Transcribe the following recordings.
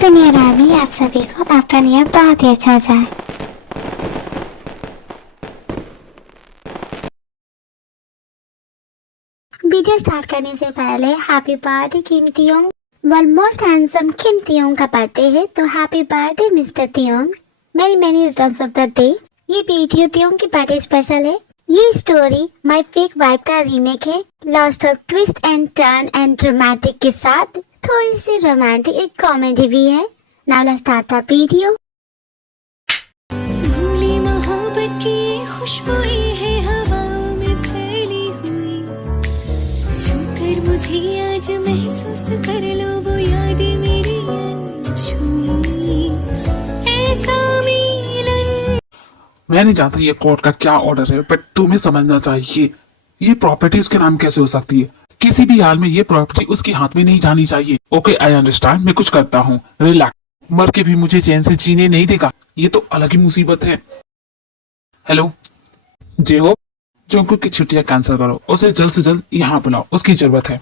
Happy new year भाभी, आप सभी को आपका न्यू ईयर बहुत ही अच्छा जाए। वीडियो स्टार्ट करने से पहले happy birthday Kim Taeyong. Most handsome Kim Taeyong का बर्थडे है, तो happy birthday mister Taeyong. Many many returns of the day. ये वीडियो तियोंग की बर्थडे स्पेशल है। ये स्टोरी माय फेक वाइब का रीमेक है, lost of twist and turn and dramatic के साथ थोड़ी सी रोमांटिक एक कॉमेडी भी है। Now let's start the video. भूली मोहब्बत की खुशबू है हवा में फैली हुई, छूकर मुझे आज महसूस कर लो वो यादें मेरी अनछुई। ऐसा मिलन। मैं नहीं जानता ये कोर्ट का क्या ऑर्डर है, बट तुम्हें समझना चाहिए ये प्रॉपर्टी उसके नाम कैसे हो सकती है। किसी भी हाल में ये प्रॉपर्टी उसके हाथ में नहीं जानी चाहिए। ओके आई अंडरस्टैंड, मैं कुछ करता हूँ, रिलैक्स। मर के भी मुझे चैन से जीने नहीं देगा, ये तो अलग ही मुसीबत है। हेलो जे हो, जंकुक की छुट्टियां कैंसिल करो, उसे जल्द से जल्द यहाँ बुलाओ, उसकी जरूरत है।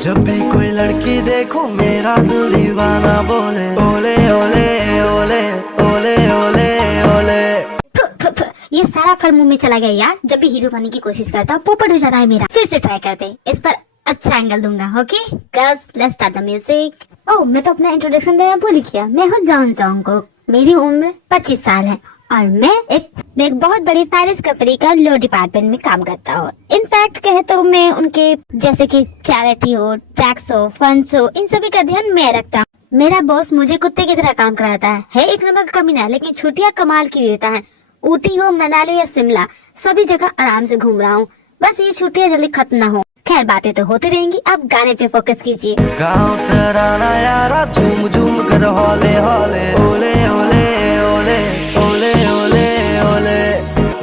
जब भी कोई लड़की देखो मेरा दिल दीवाना बोले ओले ओले ओले ओले ओले ओले। ये सारा फल मुंह में चला गया यार। जब भी हीरो बनने की कोशिश करता हूँ पोपट हो जाता है मेरा। फिर से ट्राई करते, इस पर अच्छा एंगल दूंगा। Okay girls, let's start the music. ओह, मैं तो अपना इंट्रोडक्शन देना भूल गया। मैं हूँ जॉन जंगकुक, मेरी उम्र 25 साल है और मैं एक बहुत बड़ी फाइनेंस कंपनी का लॉ डिपार्टमेंट में काम करता हूँ। इनफैक्ट कहे तो मैं उनके जैसे कि चैरिटी हो, टैक्स हो, फंड्स हो, इन सभी का ध्यान मैं रखता हूँ। मेरा बॉस मुझे कुत्ते की तरह काम कराता है एक नंबर का कमीना, लेकिन छुट्टियाँ कमाल की देता है। ऊटी हो, मनाली या शिमला, सभी जगह आराम से घूम रहा हूँ। बस ये छुट्टियाँ जल्दी खत्म ना हो। खैर बातें तो होती रहेंगी, अब गाने पे फोकस कीजिए। गाँव तराना यारा झूम झूम कर हौले हौले ओले ओले ओले ओले ओले ओले।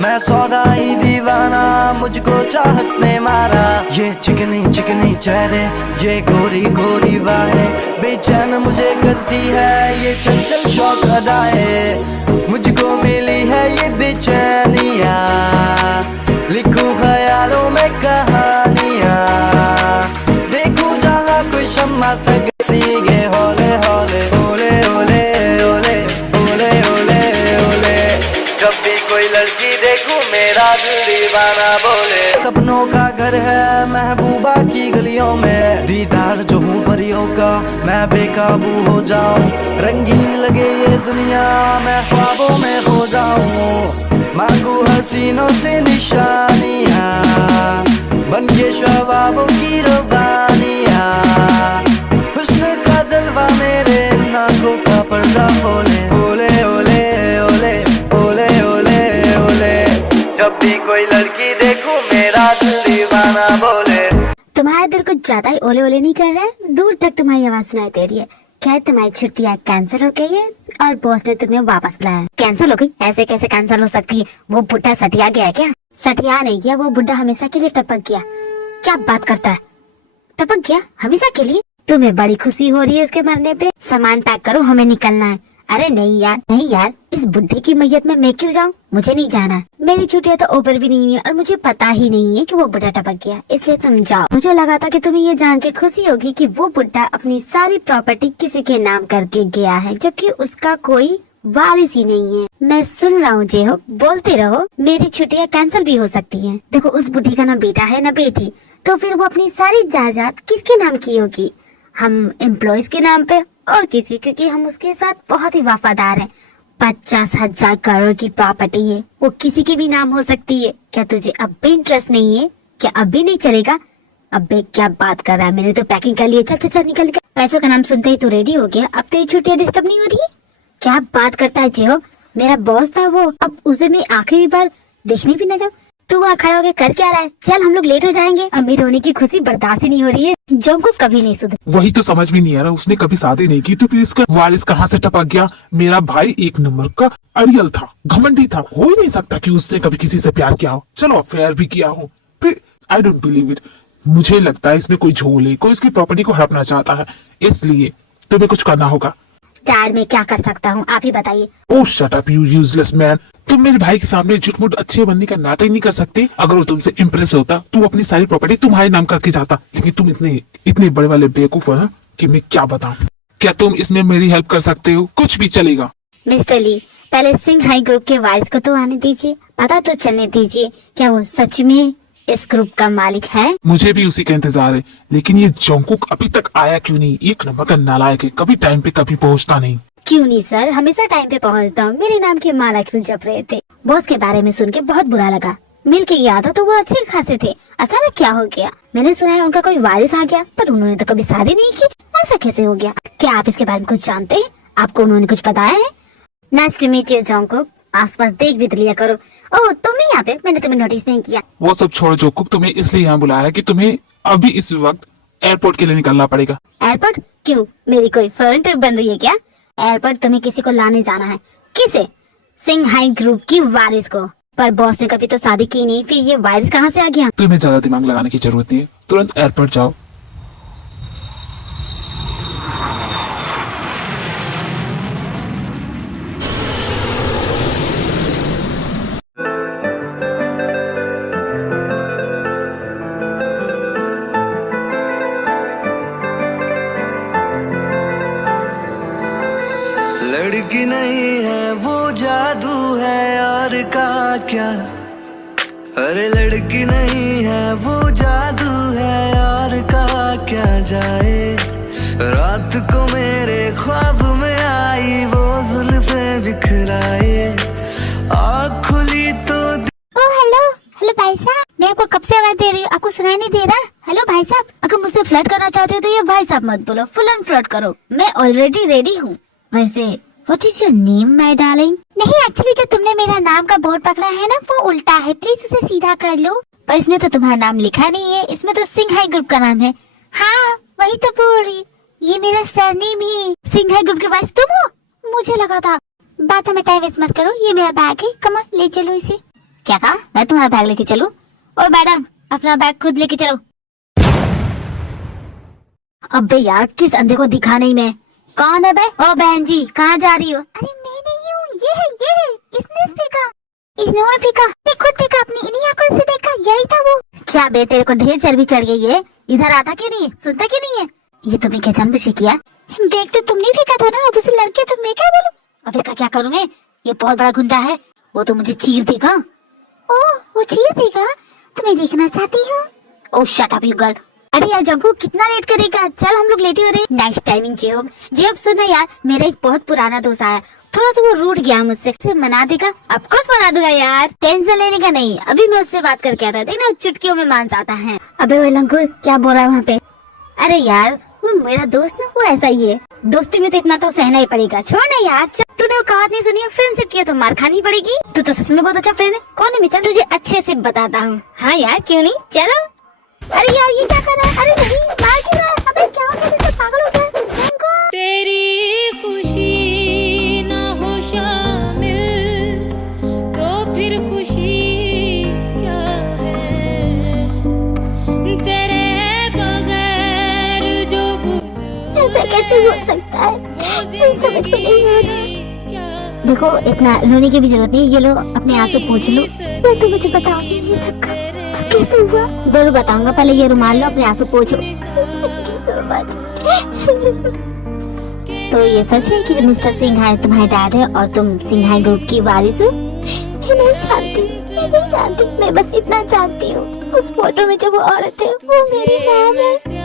मैं सौदाई दीवाना, मुझको चाहत ने मारा। ये चिकनी चिकनी चेहरे, ये गोरी गोरी बाहें, बेचैन मुझे करती है ये चंचल शौक अदाएं। मुझको मिली है ये बेचैनियाँ, लिखूं ख्यालों में कहानियाँ। देखूं जहाँ कोई शम्मा सग सीगे हौले हौले ओले ओले ओले ओले ओले ओले। जब भी कोई लड़की देखूं मेरा दिल दीवाना बोले। सपनों का घर है महबूबा की गलियों में, दीदार जो हूँ परियों का मैं बेकाबू हो जाऊं। रंगीन लगे ये दुनिया, मैं ख्वाबों में खो जाऊं। मांगू हसीनों से निशानियाँ, बन के शबाबों की रवानियाँ। हुस्न का जलवा मेरे नाकों का पर्दा खोले ओले ओले ओले ओले ओले ओले। जब भी कोई लड़की देखूं मेरा दिल दीवाना बोले। तुम्हारा दिल कुछ ज्यादा ही ओले ओले नहीं कर रहा है? दूर तक तुम्हारी आवाज सुनाई दे रही है। खैर तुम्हारी छुट्टियाँ कैंसिल हो गई है और बॉस ने तुम्हें वापस बुलाया। कैंसिल हो गई? ऐसे कैसे कैंसिल हो सकती है? वो बुढ़ा सटिया गया क्या? सटिया नहीं गया, वो बुढ़ा हमेशा के लिए टपक गया। क्या बात करता है? टपक गया हमेशा के लिए? तुम्हें बड़ी खुशी हो रही है उसके मरने पे? सामान पैक करो, हमें निकलना है। अरे नहीं यार, नहीं यार, इस बुढ़े की मैयत में मैं क्यों जाऊँ? मुझे नहीं जाना। मेरी छुट्टियाँ तो ओवर भी नहीं हुई और मुझे पता ही नहीं है कि वो बुढ़ा टपक गया, इसलिए तुम जाओ। मुझे लगा था कि तुम्हें ये जान के खुशी होगी कि वो बुढ़ा अपनी सारी प्रॉपर्टी किसी के नाम करके गया है, जबकि उसका कोई वारिस ही नहीं है। मैं सुन रहा हूँ जे हो, बोलते रहो। मेरी छुट्टियाँ कैंसिल भी हो सकती है। देखो उस बुढ़ी का ना बेटा है ना बेटी, तो फिर वो अपनी सारी जायदाद किसके नाम की होगी? हम एम्प्लॉयज के नाम पे और किसी, क्योंकि हम उसके साथ बहुत ही वफादार हैं। 50,000 करोड़ की प्रॉपर्टी है, वो किसी के भी नाम हो सकती है। क्या तुझे अब भी इंटरेस्ट नहीं है? क्या अब भी नहीं चलेगा? अबे क्या बात कर रहा है? मैंने तो पैकिंग कर लिया। चल चल चल निकल। पैसों का नाम सुनते ही तो रेडी हो गया। अब तेरी छुट्टियाँ डिस्टर्ब नहीं हो रही? क्या बात करता है जे हो? मेरा बॉस था वो, अब उसे मैं आखिरी बार देखने भी न जाऊँ? तू वहाँ खड़ा होकर कर क्या रहा है? चल हम लोग लेट हो जाएंगे। अमीर होने की खुशी बर्दाश्त ही नहीं हो रही है। जोंको कभी नहीं सुधर। वही तो समझ में नहीं आ रहा, उसने कभी शादी नहीं की तो फिर इसका वारिस कहाँ से टपक गया? मेरा भाई एक नंबर का अड़ियल था, घमंडी था। हो ही नहीं सकता कि उसने कभी किसी से प्यार किया हो। चलो अफेयर भी किया हो, फिर आई डोंट बिलीव इट। मुझे लगता है इसमें कोई झोल है, कोई इसकी प्रॉपर्टी को हड़पना चाहता है, इसलिए तुम्हें कुछ करना होगा। डैड मैं क्या कर सकता हूँ, आप ही बताइए। Oh shut up you useless man. तुम मेरे भाई के सामने झूठ-मूठ अच्छे बनने का नाटक नहीं कर सकते। अगर वो तुमसे इम्प्रेस होता तू अपनी सारी प्रॉपर्टी तुम्हारे नाम करके जाता, लेकिन तुम इतने बड़े वाले बेवकूफ हो ना कि मैं क्या बताऊं। क्या तुम इसमें मेरी हेल्प कर सकते हो? कुछ भी चलेगा। मिस्टर ली, पहले सिंह हाई ग्रुप के वारिस को तो आने दीजिए, पता तो चलने दीजिए क्या वो सच में इस ग्रुप का मालिक है। मुझे भी उसी का इंतजार है, लेकिन ये जोंगकुक अभी तक आया क्यों नहीं? एक नंबर का नालायक है, कभी टाइम पे कभी पहुंचता नहीं। क्यों नहीं सर, हमेशा टाइम पे पहुंचता हूँ। मेरे नाम के माला क्यों जप रहे थे? बॉस के बारे में सुन के बहुत बुरा लगा। मिल के याद तो वो अच्छे खासे थे, अचानक क्या हो गया? मैंने सुना है उनका कोई वारिस आ गया, पर उन्होंने तो कभी शादी नहीं की, ऐसा कैसे हो गया? क्या आप इसके बारे में कुछ जानते हैं? आपको उन्होंने कुछ बताया है? Nice to meet you Jungkook. आसपास देख भी तो लिया करो। ओह तुम ही यहाँ पे, मैंने तुम्हें नोटिस नहीं किया। वो सब छोड़ो जोंगकुक, तुम्हें इसलिए यहाँ बुलाया है कि तुम्हें अभी इस वक्त एयरपोर्ट के लिए निकलना पड़ेगा। एयरपोर्ट क्यों? मेरी कोई फॉरेन ट्रिप बन रही है क्या? एयरपोर्ट तुम्हें किसी को लाने जाना है। किसे? सिंह हाई ग्रुप की वारिस को। पर बॉस ने कभी तो शादी की नहीं, फिर ये वारिस कहाँ से आ गया? तुम्हें ज्यादा दिमाग लगाने की जरूरत नहीं है, तुरंत एयरपोर्ट जाओ। लड़की नहीं है वो जादू है और का क्या। अरे लड़की नहीं है वो जादू है और का क्या जाए। रात को मेरे ख्वाब में आई वो जुल्फे बिखराए। आँख खुली तो ओ हेलो हेलो भाई साहब, मैं आपको कब से आवाज दे रही हूँ, आपको सुनाई नहीं दे रहा? हेलो भाई साहब, अगर मुझसे फ्लर्ट करना चाहते हो तो ये भाई साहब मत बोलो, फुल ऑन फ्लर्ट करो। मैं ऑलरेडी रेडी हूँ। वैसे what is your name my darling? नहीं एक्चुअली जो तुमने मेरा नाम का बोर्ड पकड़ा है ना वो उल्टा है, प्लीज उसे सीधा कर लो। पर इसमें तो तुम्हारा नाम लिखा नहीं है, इसमें तो सिंह हाई ग्रुप का नाम है। हाँ वही तो बोल रही, ये मेरा सरनेम ही। सिंह हाई ग्रुप के वाइस तुम हो? मुझे लगा था। बात में टाइम वेस्ट मत करो, ये मेरा बैग है, कम ऑन ले चलो इसे। क्या कहा? मैं तुम्हारा बैग लेके चलूं? ओ मैडम अपना बैग खुद लेके चलो। अबे यार किस अंधे को दिखा नहीं मैं। कौन है बे? ओ बहन जी कहाँ जा रही हो? अरे मैं नहीं हूँ, ये है इसने फेंका, इसने फेंका, मैं खुद देखा, अपनी इन्हीं आंखों से देखा, यही था वो। क्या बे तेरे को ढेर चर्बी चढ़ गई है? इधर आता क्यों नहीं है, सुनता क्यों नहीं है? ये तुमने क्या जानबूझ के किया? बैग तो तुमने फेंका था ना, अब उसे लड़के तो मैं क्या बोलूं? अब इसका क्या करूँ मैं? ये बहुत बड़ा गुंडा है, वो तो मुझे चीर देगा। ओह वो चीर देगा? तो मैं देखना चाहती हूँ। ओह शट अप यू गर्ल। अरे यार जंकू कितना लेट करेगा, चल हम लोग लेट ही हो रहे। नाइस टाइमिंग जेब। जेब सुनो यार, मेरा एक बहुत पुराना दोस्त आया, थोड़ा सा वो रूठ गया मुझसे, से मना देगा? ऑफ कोर्स मना दूंगा यार, टेंशन लेने का नहीं। अभी मैं उससे बात करके आता, देखना चुटकियों में मान जाता है। अबे वो लंकुर क्या बोल रहा है वहाँ पे? अरे यार वो मेरा दोस्त ना, वो ऐसा ही है, दोस्ती में तो इतना तो सहना ही पड़ेगा। छोड़ ना यार, तूने वो कहावत नहीं सुनी है, फ्रेंडशिप किया तो मार खानी पड़ेगी। तू तो सच में बहुत अच्छा फ्रेंड है। कौन है मिचल? तुझे अच्छे से बताता हूँ। हाँ यार क्यों नहीं, चलो। अरे यार ये क्या कर रहा है? अरे नहीं मार क्यों रहा है? अबे क्या हो गया, तुझे पागल हो गया? जंको तेरी खुशी ना हो शामिल तो फिर खुशी क्या है। तेरे बगैर जो गुजर ऐसा कैसे हो सकता है? मुझे समझ में नहीं आ रहा। देखो इतना रोने की भी जरूरत नहीं, ये लो अपने आंसू पोंछ लो। मैं तो मुझे बताओगी ये सब कैसे हुआ? जरूर बताऊंगा, पहले ये रुमाल लो, अपने आंसू पोंछो। तो ये सच है कि मिस्टर सिंह हाई तुम्हारे डैड है और तुम सिंह हाई ग्रुप की वारिस हो? मैं नहीं जानती, मैं बस इतना जानती हूँ उस फोटो में जो वो औरत है वो मेरी मॉम है।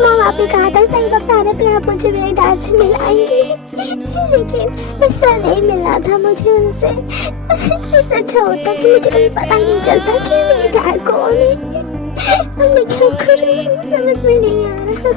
मॉम आपने कहा था सही वक्त आने पे आप मुझे मेरे डैड से मिलाएंगी, लेकिन इस तरह नहीं मिलना था मुझे उनसे। इससे अच्छा होता कि मुझे कभी पता ही नहीं चलता कि मेरे डैड कौन है। मैं क्या करूं, समझ में नहीं आ रहा।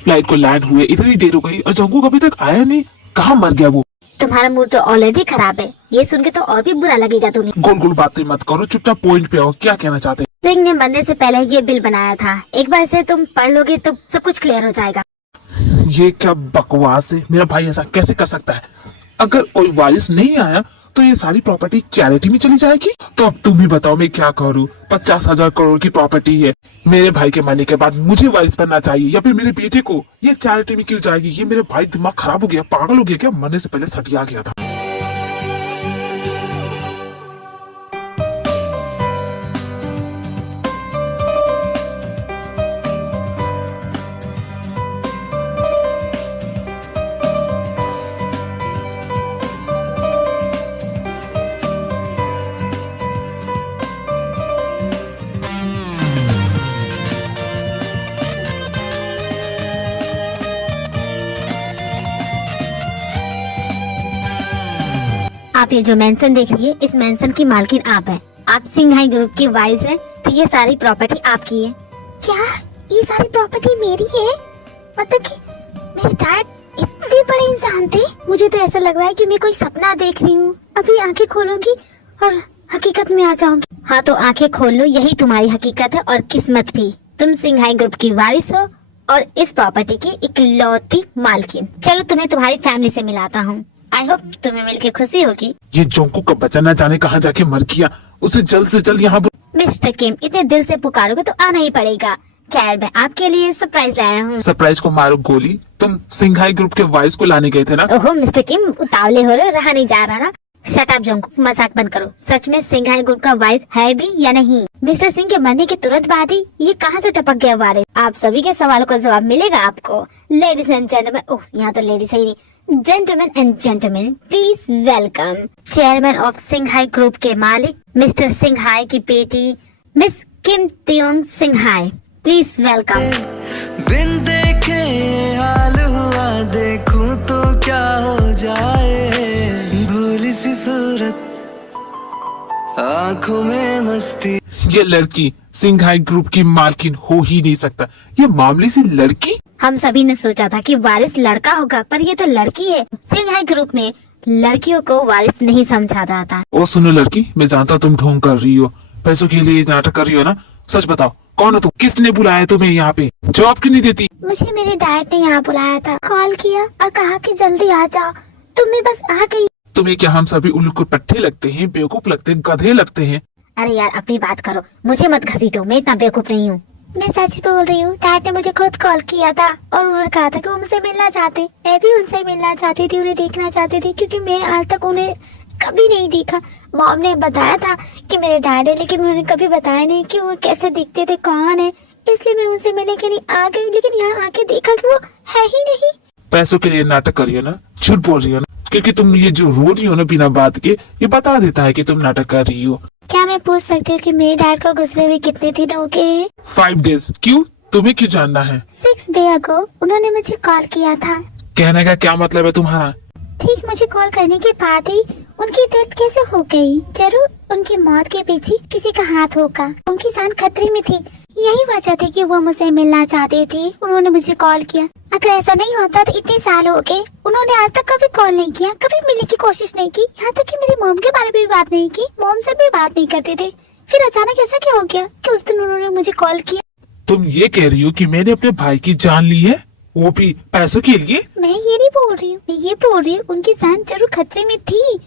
फ्लाइट को लैंड हुए इतनी देर हो गई और जंगकुक अभी तक आया नहीं, कहाँ मर गया वो? तुम्हारा मूड तो ऑलरेडी खराब है, ये सुन के तो और भी बुरा लगेगा तुम्हें। गोल गोल बातें मत करो, चुपचाप पॉइंट पे आओ, क्या कहना चाहते? सिंह ने मरने से पहले ये बिल बनाया था, एक बार इसे तुम पढ़ लोगे तो सब कुछ क्लियर हो जाएगा। ये क्या बकवास है, मेरा भाई ऐसा कैसे कर सकता है? अगर कोई वारिस नहीं आया तो ये सारी प्रॉपर्टी चैरिटी में चली जाएगी। तो अब तुम ही बताओ मैं क्या करूँ। 50,000 करोड़ की प्रॉपर्टी है, मेरे भाई के मरने के बाद मुझे वारिस बनना चाहिए या फिर मेरे बेटे को। ये चैरिटी में क्यों जाएगी? ये मेरे भाई दिमाग खराब हो गया, पागल हो गया क्या? मरने से पहले सटिया गया था। आप ये जो मेंशन देख रही है, इस मेंशन की मालकिन आप है। आप सिंघाई ग्रुप की वाइस है, तो ये सारी प्रॉपर्टी आपकी है। क्या ये सारी प्रॉपर्टी मेरी है? मतलब कि मेरे डैड इतने बड़े इंसान थे? मुझे तो ऐसा लग रहा है कि मैं कोई सपना देख रही हूँ। अभी आंखें खोलूंगी और हकीकत में आ जाऊंगी। हाँ तो आंखें खोल लो, यही तुम्हारी हकीकत है और किस्मत भी। तुम सिंघाई ग्रुप की वारिस हो और इस प्रॉपर्टी की इकलौती मालकिन। चलो तुम्हें तुम्हारी फैमिली से मिलाता हूँ। आई होप तुम्हें मिलके खुशी होगी। ये जोंकू का बच्चा न जाने कहाँ जाके मर गया, उसे जल्द से जल्द यहाँ मिस्टर किम, इतने दिल से पुकारोगे तो आना ही पड़ेगा। खैर मैं आपके लिए सरप्राइज लाया हूँ। सरप्राइज को मारो गोली। तुम सिंघाई ग्रुप के वाइस को लाने गए थे ना? ओहो मिस्टर किम, उतावले हो रहे, रहा नहीं जा रहा ना। शट अप जोंकू, मजाक बंद करो। सच में सिंघाई ग्रुप का वाइस है भी या नहीं? मिस्टर सिंह के मरने के तुरंत बाद ही ये कहाँ से टपक गया वारिस? आप सभी के सवालों का जवाब मिलेगा आपको। लेडीज एंड जेंटलमैन, ओह यहाँ तो लेडीज ही नहीं, gentleman and gentleman, please welcome chairman of Singhai group के मालिक मिस्टर सिंघाई की बेटी miss Kim Taeyong Singhai. Please welcome. बिन देखे हाल हुआ, देखूं तो क्या हो जाए। भोली सी सूरत, आंखों में मस्ती। ये लड़की सिंघाई ग्रुप की मालकिन हो ही नहीं सकता। ये मामूली सी लड़की। हम सभी ने सोचा था कि वारिस लड़का होगा, पर ये तो लड़की है। सिंघाई ग्रुप में लड़कियों को वारिस नहीं समझा जाता। ओ सुनो लड़की, मैं जानता तुम ढोंग कर रही हो, पैसों के लिए नाटक कर रही हो ना। सच बताओ, कौन हो तुम? किसने बुलाया तुम्हें यहाँ पे? जवाब क्यों नहीं देती? मुझे मेरे डैड ने यहाँ बुलाया था, कॉल किया और कहा कि जल्दी आ जाओ। तुम्हें बस आ गई। तुम्हें क्या हम सभी उल्लू के पट्टे लगते हैं, बेवकूफ लगते हैं, गधे लगते हैं? अरे यार अपनी बात करो, मुझे मत घसीटो, मैं इतना बेवकूफ नहीं हूँ। मैं सच बोल रही हूँ, डैड ने मुझे खुद कॉल किया था और उन्होंने कहा था कि वो मुझसे मिलना चाहते। मैं भी उनसे मिलना चाहती थी, उन्हें देखना चाहती थी, क्योंकि मैं आज तक उन्हें कभी नहीं देखा। मॉम ने बताया था कि मेरे डैड है, लेकिन उन्होंने कभी बताया नहीं कि वो कैसे दिखते थे, कौन है। इसलिए मैं उनसे मिलने के लिए आ गई, लेकिन यहाँ आके देखा कि वो है ही नहीं। पैसों के लिए नाटक कर रही हो ना, झूठ बोल रही हो ना, क्योंकि तुम ये जो रो रही हो ना बिना बात के, ये बता देता है कि तुम नाटक कर रही हो। क्या मैं पूछ सकती हूँ कि मेरे डैड को गुजरे हुए कितने दिन हो गए? 5 डेज। क्यों, तुम्हें क्यों जानना है? 6 डे अगो उन्होंने मुझे कॉल किया था। कहने का क्या मतलब है तुम्हारा? ठीक मुझे कॉल करने के बाद ही उनकी डेथ कैसे हो गई? जरूर उनकी मौत के पीछे किसी का हाथ होगा। उनकी जान खतरे में थी, यही वजह थी कि वो मुझसे मिलना चाहते थे। उन्होंने मुझे कॉल किया। अगर ऐसा नहीं होता तो इतने साल हो गए उन्होंने आज तक कभी कॉल नहीं किया, कभी मिलने की कोशिश नहीं की, यहाँ तक कि मेरी मॉम के बारे में भी बात नहीं की। मॉम से भी बात नहीं करते थे। फिर अचानक ऐसा क्या हो गया कि उस दिन उन्होंने मुझे कॉल किया? तुम ये कह रही हो कि मैंने अपने भाई की जान ली है, वो भी पैसों के लिए? मैं ये नहीं बोल रही हूँ, मैं ये बोल रही हूँ उनकी जान जरूर खतरे में थी।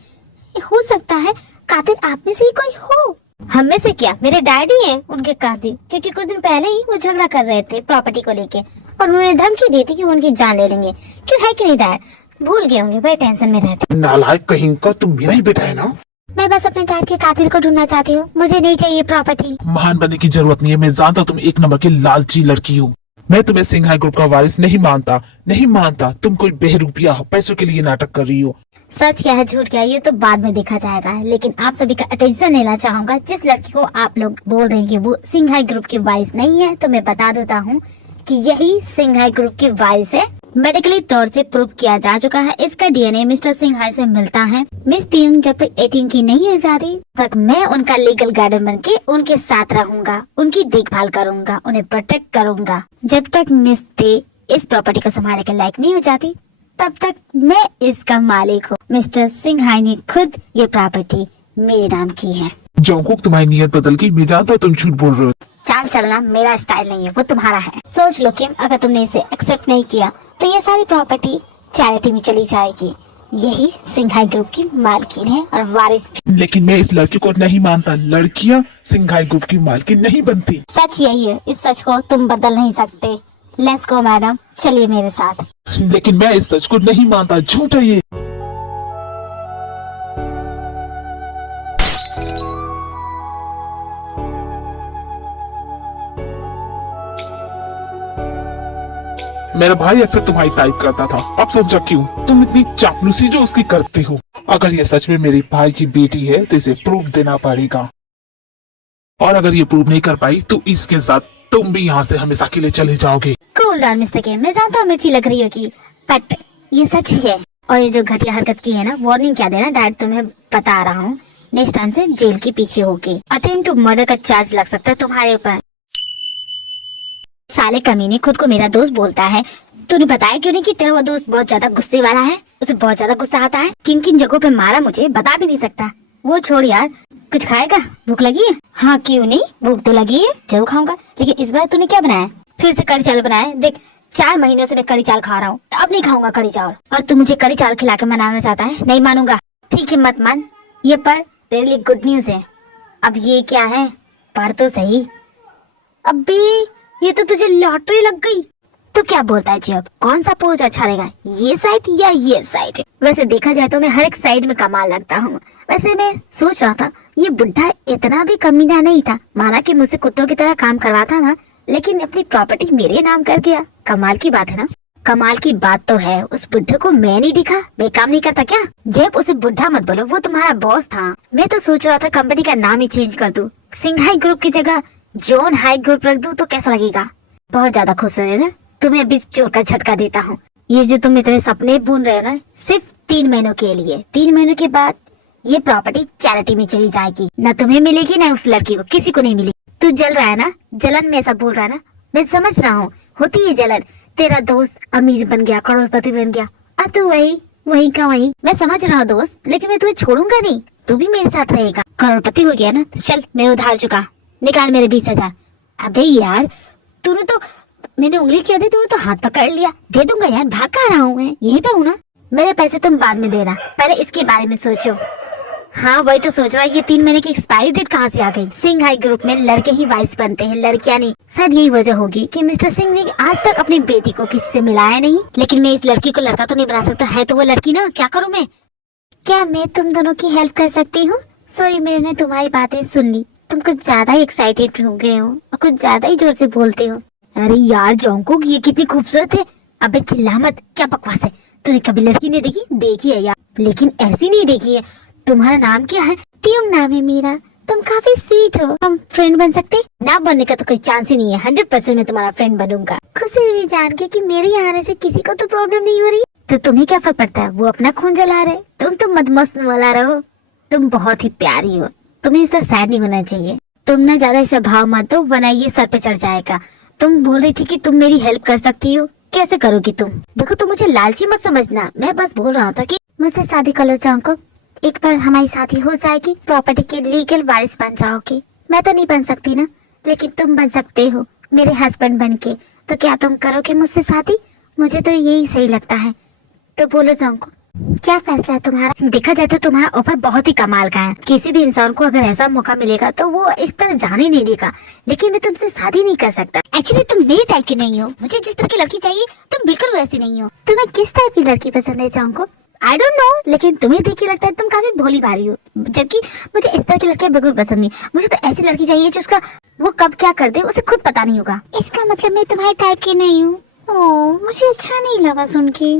हो सकता है कातिल आप में से ही कोई हो। हम में से क्या, मेरे डैडी हैं उनके कातिल, क्योंकि कुछ दिन पहले ही वो झगड़ा कर रहे थे प्रॉपर्टी को लेके और उन्होंने धमकी दी थी कि वो उनकी जान ले लेंगे। क्यों, है कि नहीं डैड? भूल गए होंगे, बड़े टेंशन में रहते। नालायक कहीं का, तुम मेरा ही बेटा है ना? मैं बस अपने डैड के कातिल को ढूंढना चाहती हूँ, मुझे नहीं चाहिए प्रॉपर्टी। महान बनने की जरूरत नहीं है, मैं जानता हूँ तुम एक नंबर की लालची लड़की हो। मैं तुम्हें सिंघाई ग्रुप का वारिस नहीं मानता, नहीं मानता। तुम कोई बेहरूपिया हो, पैसों के लिए नाटक कर रही हो। सच क्या है झूठ क्या है ये तो बाद में देखा जाएगा, लेकिन आप सभी का अटेंशन लेना चाहूंगा। जिस लड़की को आप लोग बोल रहे हैं कि वो सिंघाई ग्रुप की वारिस नहीं है, तो मैं बता देता हूँ कि यही सिंघाई ग्रुप की वारिस है। मेडिकली तौर से प्रूव किया जा चुका है। इसका डीएनए मिस्टर सिंघाई से मिलता है। मिस त्योंग जब तक 18 की नहीं हो जाती तक मैं उनका लीगल गार्डियन बन के उनके साथ रहूंगा, उनकी देखभाल करूंगा, उन्हें प्रोटेक्ट करूंगा। जब तक मिस ते इस प्रॉपर्टी को संभालने के लायक नहीं हो जाती तब तक मैं इसका मालिक हूँ। मिस्टर सिंघाई ने खुद ये प्रॉपर्टी मेरे नाम की है। जोंकुक, तुम्हारी नियत बदल गई, मैं जानता हूँ तुम झूठ बोल रहे हो। चाल चलना मेरा स्टाइल नहीं है, वो तुम्हारा है। सोच लो किम, अगर तुमने इसे एक्सेप्ट नहीं किया तो ये सारी प्रॉपर्टी चैरिटी में चली जाएगी। यही सिंघाई ग्रुप की मालकिन है और वारिस भी। लेकिन मैं इस लड़की को नहीं मानता, लड़कियां सिंघाई ग्रुप की मालकिन नहीं बनती। सच यही है, इस सच को तुम बदल नहीं सकते। लेट्स गो मैडम, चलिए मेरे साथ। लेकिन मैं इस सच को नहीं मानता, झूठ है ये। मेरा भाई अक्सर तुम्हारी तारीफ करता था, अब समझा क्यों तुम इतनी चापलूसी जो उसकी करते हो। अगर ये सच में मेरे भाई की बेटी है तो इसे प्रूफ देना पड़ेगा, और अगर ये प्रूफ नहीं कर पाई तो इसके साथ तुम भी यहाँ से हमेशा के लिए चले जाओगे। कूल डाउन मिस्टर केन, मैं जानता हूँ मिर्ची लग रही होगी, बट ये सच ही है। और ये जो घटिया हरकत की है ना, वार्निंग क्या देना, डायरेक्ट तुम्हें बता रहा हूँ, नेक्स्ट टाइम से जेल के पीछे होगी। अटेम्प्ट टू मर्डर का चार्ज लग सकता है तुम्हारे ऊपर। साले कमीने, खुद को मेरा दोस्त बोलता है, तूने बताया क्यों नहीं कि तेरा वो दोस्त बहुत ज्यादा गुस्से वाला है, उसे बहुत ज्यादा गुस्सा आता है। किन किन जगहों पे मारा मुझे बता भी नहीं सकता। वो छोड़ यार, कुछ खाएगा? भूख लगी है? हाँ क्यों नहीं, भूख तो लगी है, जरूर खाऊंगा। लेकिन इस बार तूने क्या बनाया? फिर से कड़ी चावल बनाया। देख 4 महीनों से मैं कड़ी चावल खा रहा हूँ, अब नहीं खाऊंगा कड़ी चावल। और तू मुझे कड़ी चावल खिला के मनाना चाहता है? नहीं मानूंगा। ठीक है मत मान, ये पढ़, तेरे लिए गुड न्यूज है। अब ये क्या है, पढ़ तो सही। अबे ये तो तुझे लॉटरी लग गई। तो क्या बोलता है जी, अब कौन सा पोज अच्छा रहेगा, ये साइड या ये साइड? वैसे देखा जाए तो मैं हर एक साइड में कमाल लगता हूँ। वैसे मैं सोच रहा था ये बुढ़ा इतना भी कमीना नहीं था, माना कि मुझसे कुत्तों की तरह काम करवाता था, लेकिन अपनी प्रॉपर्टी मेरे नाम कर गया। कमाल की बात है ना। कमाल की बात तो है, उस बुढ़े को मैं नहीं दिखा, बेकाम नहीं करता क्या? जब उसे बुढ़ा मत बोलो, वो तुम्हारा बॉस था। मैं तो सोच रहा था कंपनी का नाम ही चेंज कर दूं, सिंघाई ग्रुप की जगह जॉन हाई ग्रुप रख दूं तो कैसा लगेगा? बहुत ज्यादा खुश है ना। तुम्हें अभी चोर का झटका देता हूँ। ये जो तुम इतने सपने बुन रहे हो ना, सिर्फ 3 महीनों के लिए। 3 महीनों के बाद ये प्रॉपर्टी चैरिटी में चली जाएगी, न तुम्हें मिलेगी न उस लड़की को, किसी को नहीं मिलेगी। तू जल रहा है ना, जलन में ऐसा बोल रहा है ना, मैं समझ रहा हूँ, होती है जलन। तेरा दोस्त अमीर बन गया, करोड़पति बन गया, अब तू वही का वही। मैं समझ रहा हूँ दोस्त, लेकिन मैं तुम्हें छोड़ूंगा नहीं, तू भी मेरे साथ रहेगा। करोड़पति हो गया ना, चल मेरे उधार चुका, निकाल मेरे 20,000। अबे यार तूने तो, मैंने उंगली किया थी, तूने तो हाथ पकड़ लिया। दे दूंगा यार, भाग कर रहा हूँ मैं, यहीं पे हूँ ना। मेरे पैसे तुम बाद में देना, पहले इसके बारे में सोचो। हाँ वही तो सोच रहा है, ये 3 महीने की एक्सपायरी डेट कहाँ से आ गई? सिंघाई ग्रुप में लड़के ही वाइस बनते हैं, लड़कियां नहीं। शायद यही वजह होगी कि मिस्टर सिंह ने आज तक अपनी बेटी को किसी से मिलाया नहीं। लेकिन मैं इस लड़की को लड़का तो नहीं बना सकता, है तो वो लड़की ना, क्या करूँ मैं? क्या मैं तुम दोनों की हेल्प कर सकती हूँ? सॉरी मैंने तुम्हारी बातें सुन ली, तुम कुछ ज्यादा ही एक्साइटेड हो गए हो और कुछ ज्यादा ही जोर से बोलते हो। अरे यार जोंगकुक, ये कितनी खूबसूरत है। अबे चिल्ला मत, क्या बकवास है? तूने कभी लड़की नहीं देखी? देखी है यार, लेकिन ऐसी नहीं देखी है। तुम्हारा नाम क्या है? तियोंग नाम है मेरा। तुम काफी स्वीट हो, हम फ्रेंड बन सकते? ना बनने का तो कोई चांस ही नहीं है। 100% मैं तुम्हारा फ्रेंड बनूंगा। खुशी हुई जान के कि मेरे यहाँ आने से किसी को तो प्रॉब्लम नहीं हो रही। तो तुम्हें क्या फर्क पड़ता है, वो अपना खून जला रहे, तुम तो मदमस्त वाला रहो। तुम बहुत ही प्यारी हो, तुम्हें इस तरह सैड नहीं होना चाहिए। तुम ना ज्यादा इसे भाव मत दो, वरना ये सर पे चढ़ जाएगा। तुम बोल रही थी कि तुम मेरी हेल्प कर सकती हो, कैसे करोगी तुम? देखो तुम मुझे लालची मत समझना, मैं बस बोल रहा था कि मुझसे शादी कर लो जोंगकुक। एक बार हमारी शादी हो जाएगी, प्रॉपर्टी के लीगल वारिस बन जाओगे। मैं तो नहीं बन सकती ना, लेकिन तुम बन सकते हो मेरे हस्बैंड बन के। तो क्या तुम करोगे मुझसे शादी? मुझे तो यही सही लगता है। तो बोलो जोंगकुक, क्या फैसला है तुम्हारा? देखा जाए तो तुम्हारा ऑफर बहुत ही कमाल का है। किसी भी इंसान को अगर ऐसा मौका मिलेगा तो वो इस तरह जाने नहीं देगा। लेकिन मैं तुमसे शादी नहीं कर सकता। एक्चुअली तुम मेरे टाइप की नहीं हो, मुझे जिस तरह की लड़की चाहिए तुम बिल्कुल वैसी नहीं हो। तुम्हें किस टाइप की लड़की पसंद है जोंगकुक? आई डोंट नो, लेकिन तुम्हें देख के लगता है तुम काफी भोली भाली हो, जबकि मुझे इस तरह की लड़कियां बिल्कुल पसंद नहीं। मुझे तो ऐसी लड़की चाहिए जिसका वो कब क्या कर दे उसे खुद पता नहीं होगा। इसका मतलब मैं तुम्हारे टाइप की नहीं हूँ। ओह मुझे अच्छा नहीं लगा सुन के।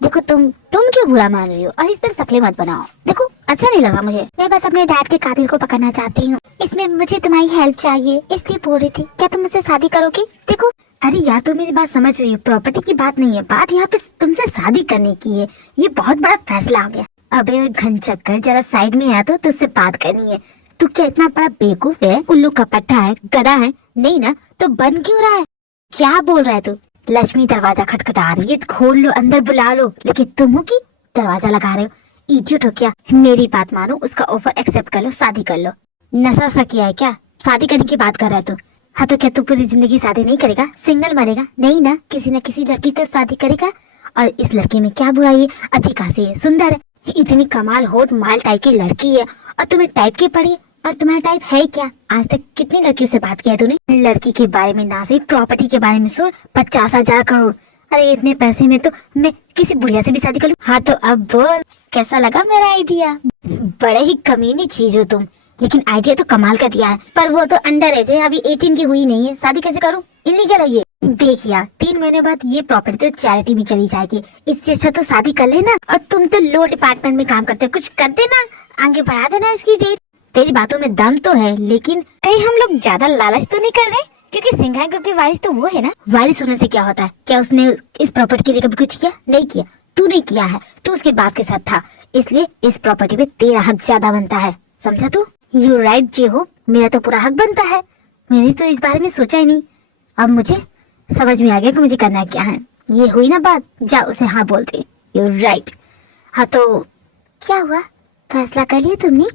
देखो तुम क्यों बुरा मान रही हो, और इस तरह शक्लें मत बनाओ। देखो अच्छा नहीं लगा मुझे, मैं बस अपने डैड के कातिल को पकड़ना चाहती हूँ। इसमें मुझे तुम्हारी हेल्प चाहिए, इसलिए बोल रही थी। क्या तुम मुझसे शादी करोगे? देखो अरे यार तुम मेरी बात समझ रही हो, प्रॉपर्टी की बात नहीं है, बात यहाँ पे तुमसे शादी करने की है। ये बहुत बड़ा फैसला आ गया। अबे घन चक्कर, जरा साइड में आ तो तुझसे बात करनी है। तू क्या इतना बड़ा बेवकूफ है? उल्लू का पट्टा है, गधा है? नहीं ना, तो बन क्यों रहा है? क्या बोल रहा है तू? लक्ष्मी दरवाजा खटखटा रही है, खोल लो, अंदर बुला लो। लेकिन तुम हो कि दरवाजा लगा रहे हो? इडियट हो क्या? मेरी बात मानो, उसका ऑफर एक्सेप्ट कर लो, शादी कर लो। नशा वशा किया है क्या? शादी करने की बात कर रहा है तू? हाँ तो क्या तू पूरी जिंदगी शादी नहीं करेगा, सिंगल मरेगा? नहीं ना, किसी न किसी लड़की तो शादी करेगा। और इस लड़के में क्या बुराई है? अच्छी खासी है, सुंदर है, इतनी कमाल होट माल टाइप की लड़की है और तुम्हें टाइप की पड़ी, और तुम्हारा टाइप है क्या? आज तक कितनी लड़कियों से बात किया तूने? लड़की के बारे में ना सही, प्रॉपर्टी के बारे में सुन, 50,000 करोड़। अरे इतने पैसे में तो मैं किसी बुढ़िया से भी शादी कर लूं। हाँ तो अब बोल, कैसा लगा मेरा आइडिया? बड़े ही कमीनी चीज हो तुम, लेकिन आइडिया तो कमाल का दिया है। पर वो तो अंडर एज है, अभी 18 की हुई नहीं है, शादी कैसे करूँ? इलीगल है ये। देख यार, 3 महीने बाद ये प्रॉपर्टी तो चैरिटी में चली जाएगी, इससे अच्छा तो शादी कर लेना। और तुम तो लो डिपार्टमेंट में काम करते हो, कुछ कर देना, आगे बढ़ा देना इसकी डेट। तेरी बातों में दम तो है, लेकिन कहीं हम लोग ज्यादा लालच तो नहीं कर रहे? क्योंकि सिंघाई ग्रुप की वारिस तो वो है ना। वारिस होने से क्या होता है? क्या उसने इस प्रॉपर्टी के लिए कभी कुछ किया? नहीं किया। तू नहीं किया है, तू उसके बाप के साथ था, इसलिए इस प्रॉपर्टी पे तेरा हक ज्यादा बनता है, समझा तू? यू राइट जे हो, मेरा तो पूरा हक बनता है। मैंने तो इस बारे में सोचा ही नहीं, अब मुझे समझ में आ गया कि मुझे करना क्या है। ये हुई ना बात, जा उसे हाँ बोल दे। You right. हाँ तो क्या हुआ, फैसला कर लिया तुमने?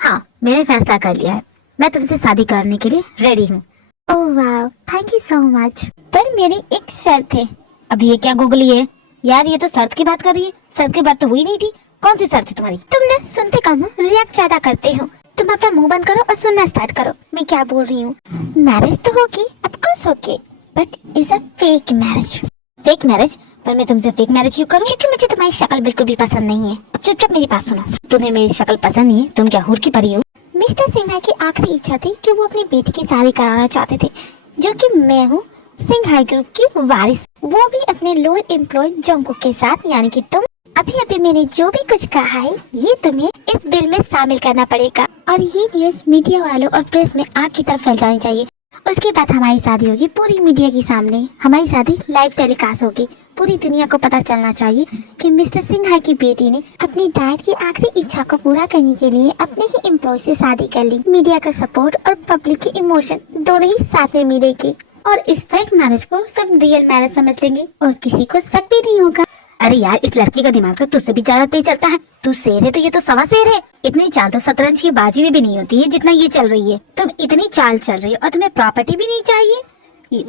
हाँ मैंने फैसला कर लिया है, मैं तुमसे शादी करने के लिए रेडी हूँ। ओह वाह, थैंक यू सो मच। पर मेरी एक शर्त है। अब ये क्या गुगली है यार, ये तो शर्त की बात कर रही है, शर्त की बात तो हुई नहीं थी। कौन सी शर्त है तुम्हारी? तुम ना सुनते कम हो, रिएक्ट ज्यादा करते हो। तुम अपना मुंह बंद करो और सुनना स्टार्ट करो, मैं क्या बोल रही हूँ। मैरिज तो होगी, ऑफ कोर्स होगी, but is a fake marriage. Fake marriage? पर मैं तुमसे फेक मैरिज क्यों करूँ? क्योंकि मुझे तुम्हारी शक्ल बिल्कुल भी पसंद नहीं है। अब चुपचाप मेरी बात सुनो। तुम्हें मेरी शक्ल पसंद नहीं है? तुम क्या हूर की परी हो? मिस्टर सिन्हा की आखिरी इच्छा थी कि वो अपनी बेटी की शादी कराना चाहते थे, जो कि मैं हूँ, सिन्हा ग्रुप की वारिस, वो भी अपने लोअर एम्प्लॉय जंगकुक के साथ, यानी कि तुम। अभी मैंने जो भी कुछ कहा है ये तुम्हें इस बिल में शामिल करना पड़ेगा, और ये न्यूज मीडिया वालों और प्रेस में आग की तरफ फैल जानी चाहिए। उसके बाद हमारी शादी होगी पूरी मीडिया के सामने, हमारी शादी लाइव टेलीकास्ट होगी। पूरी दुनिया को पता चलना चाहिए कि मिस्टर सिन्हा की बेटी ने अपनी डैड की आखिरी इच्छा को पूरा करने के लिए अपने ही एम्प्लॉय से शादी कर ली। मीडिया का सपोर्ट और पब्लिक की इमोशन दोनों ही साथ में मिलेगी, और इस फेक मैरिज को सब रियल मैरिज समझ लेंगे और किसी को शक भी नहीं होगा। अरे यार, इस लड़की का दिमाग तो तुझसे भी ज्यादा तेज चलता है। तू शेर है तो ये तो सवा शेर है। इतनी चाल तो शतरंज की बाजी में भी नहीं होती है जितना ये चल रही है। तुम इतनी चाल चल रही हो और तुम्हें प्रॉपर्टी भी नहीं चाहिए?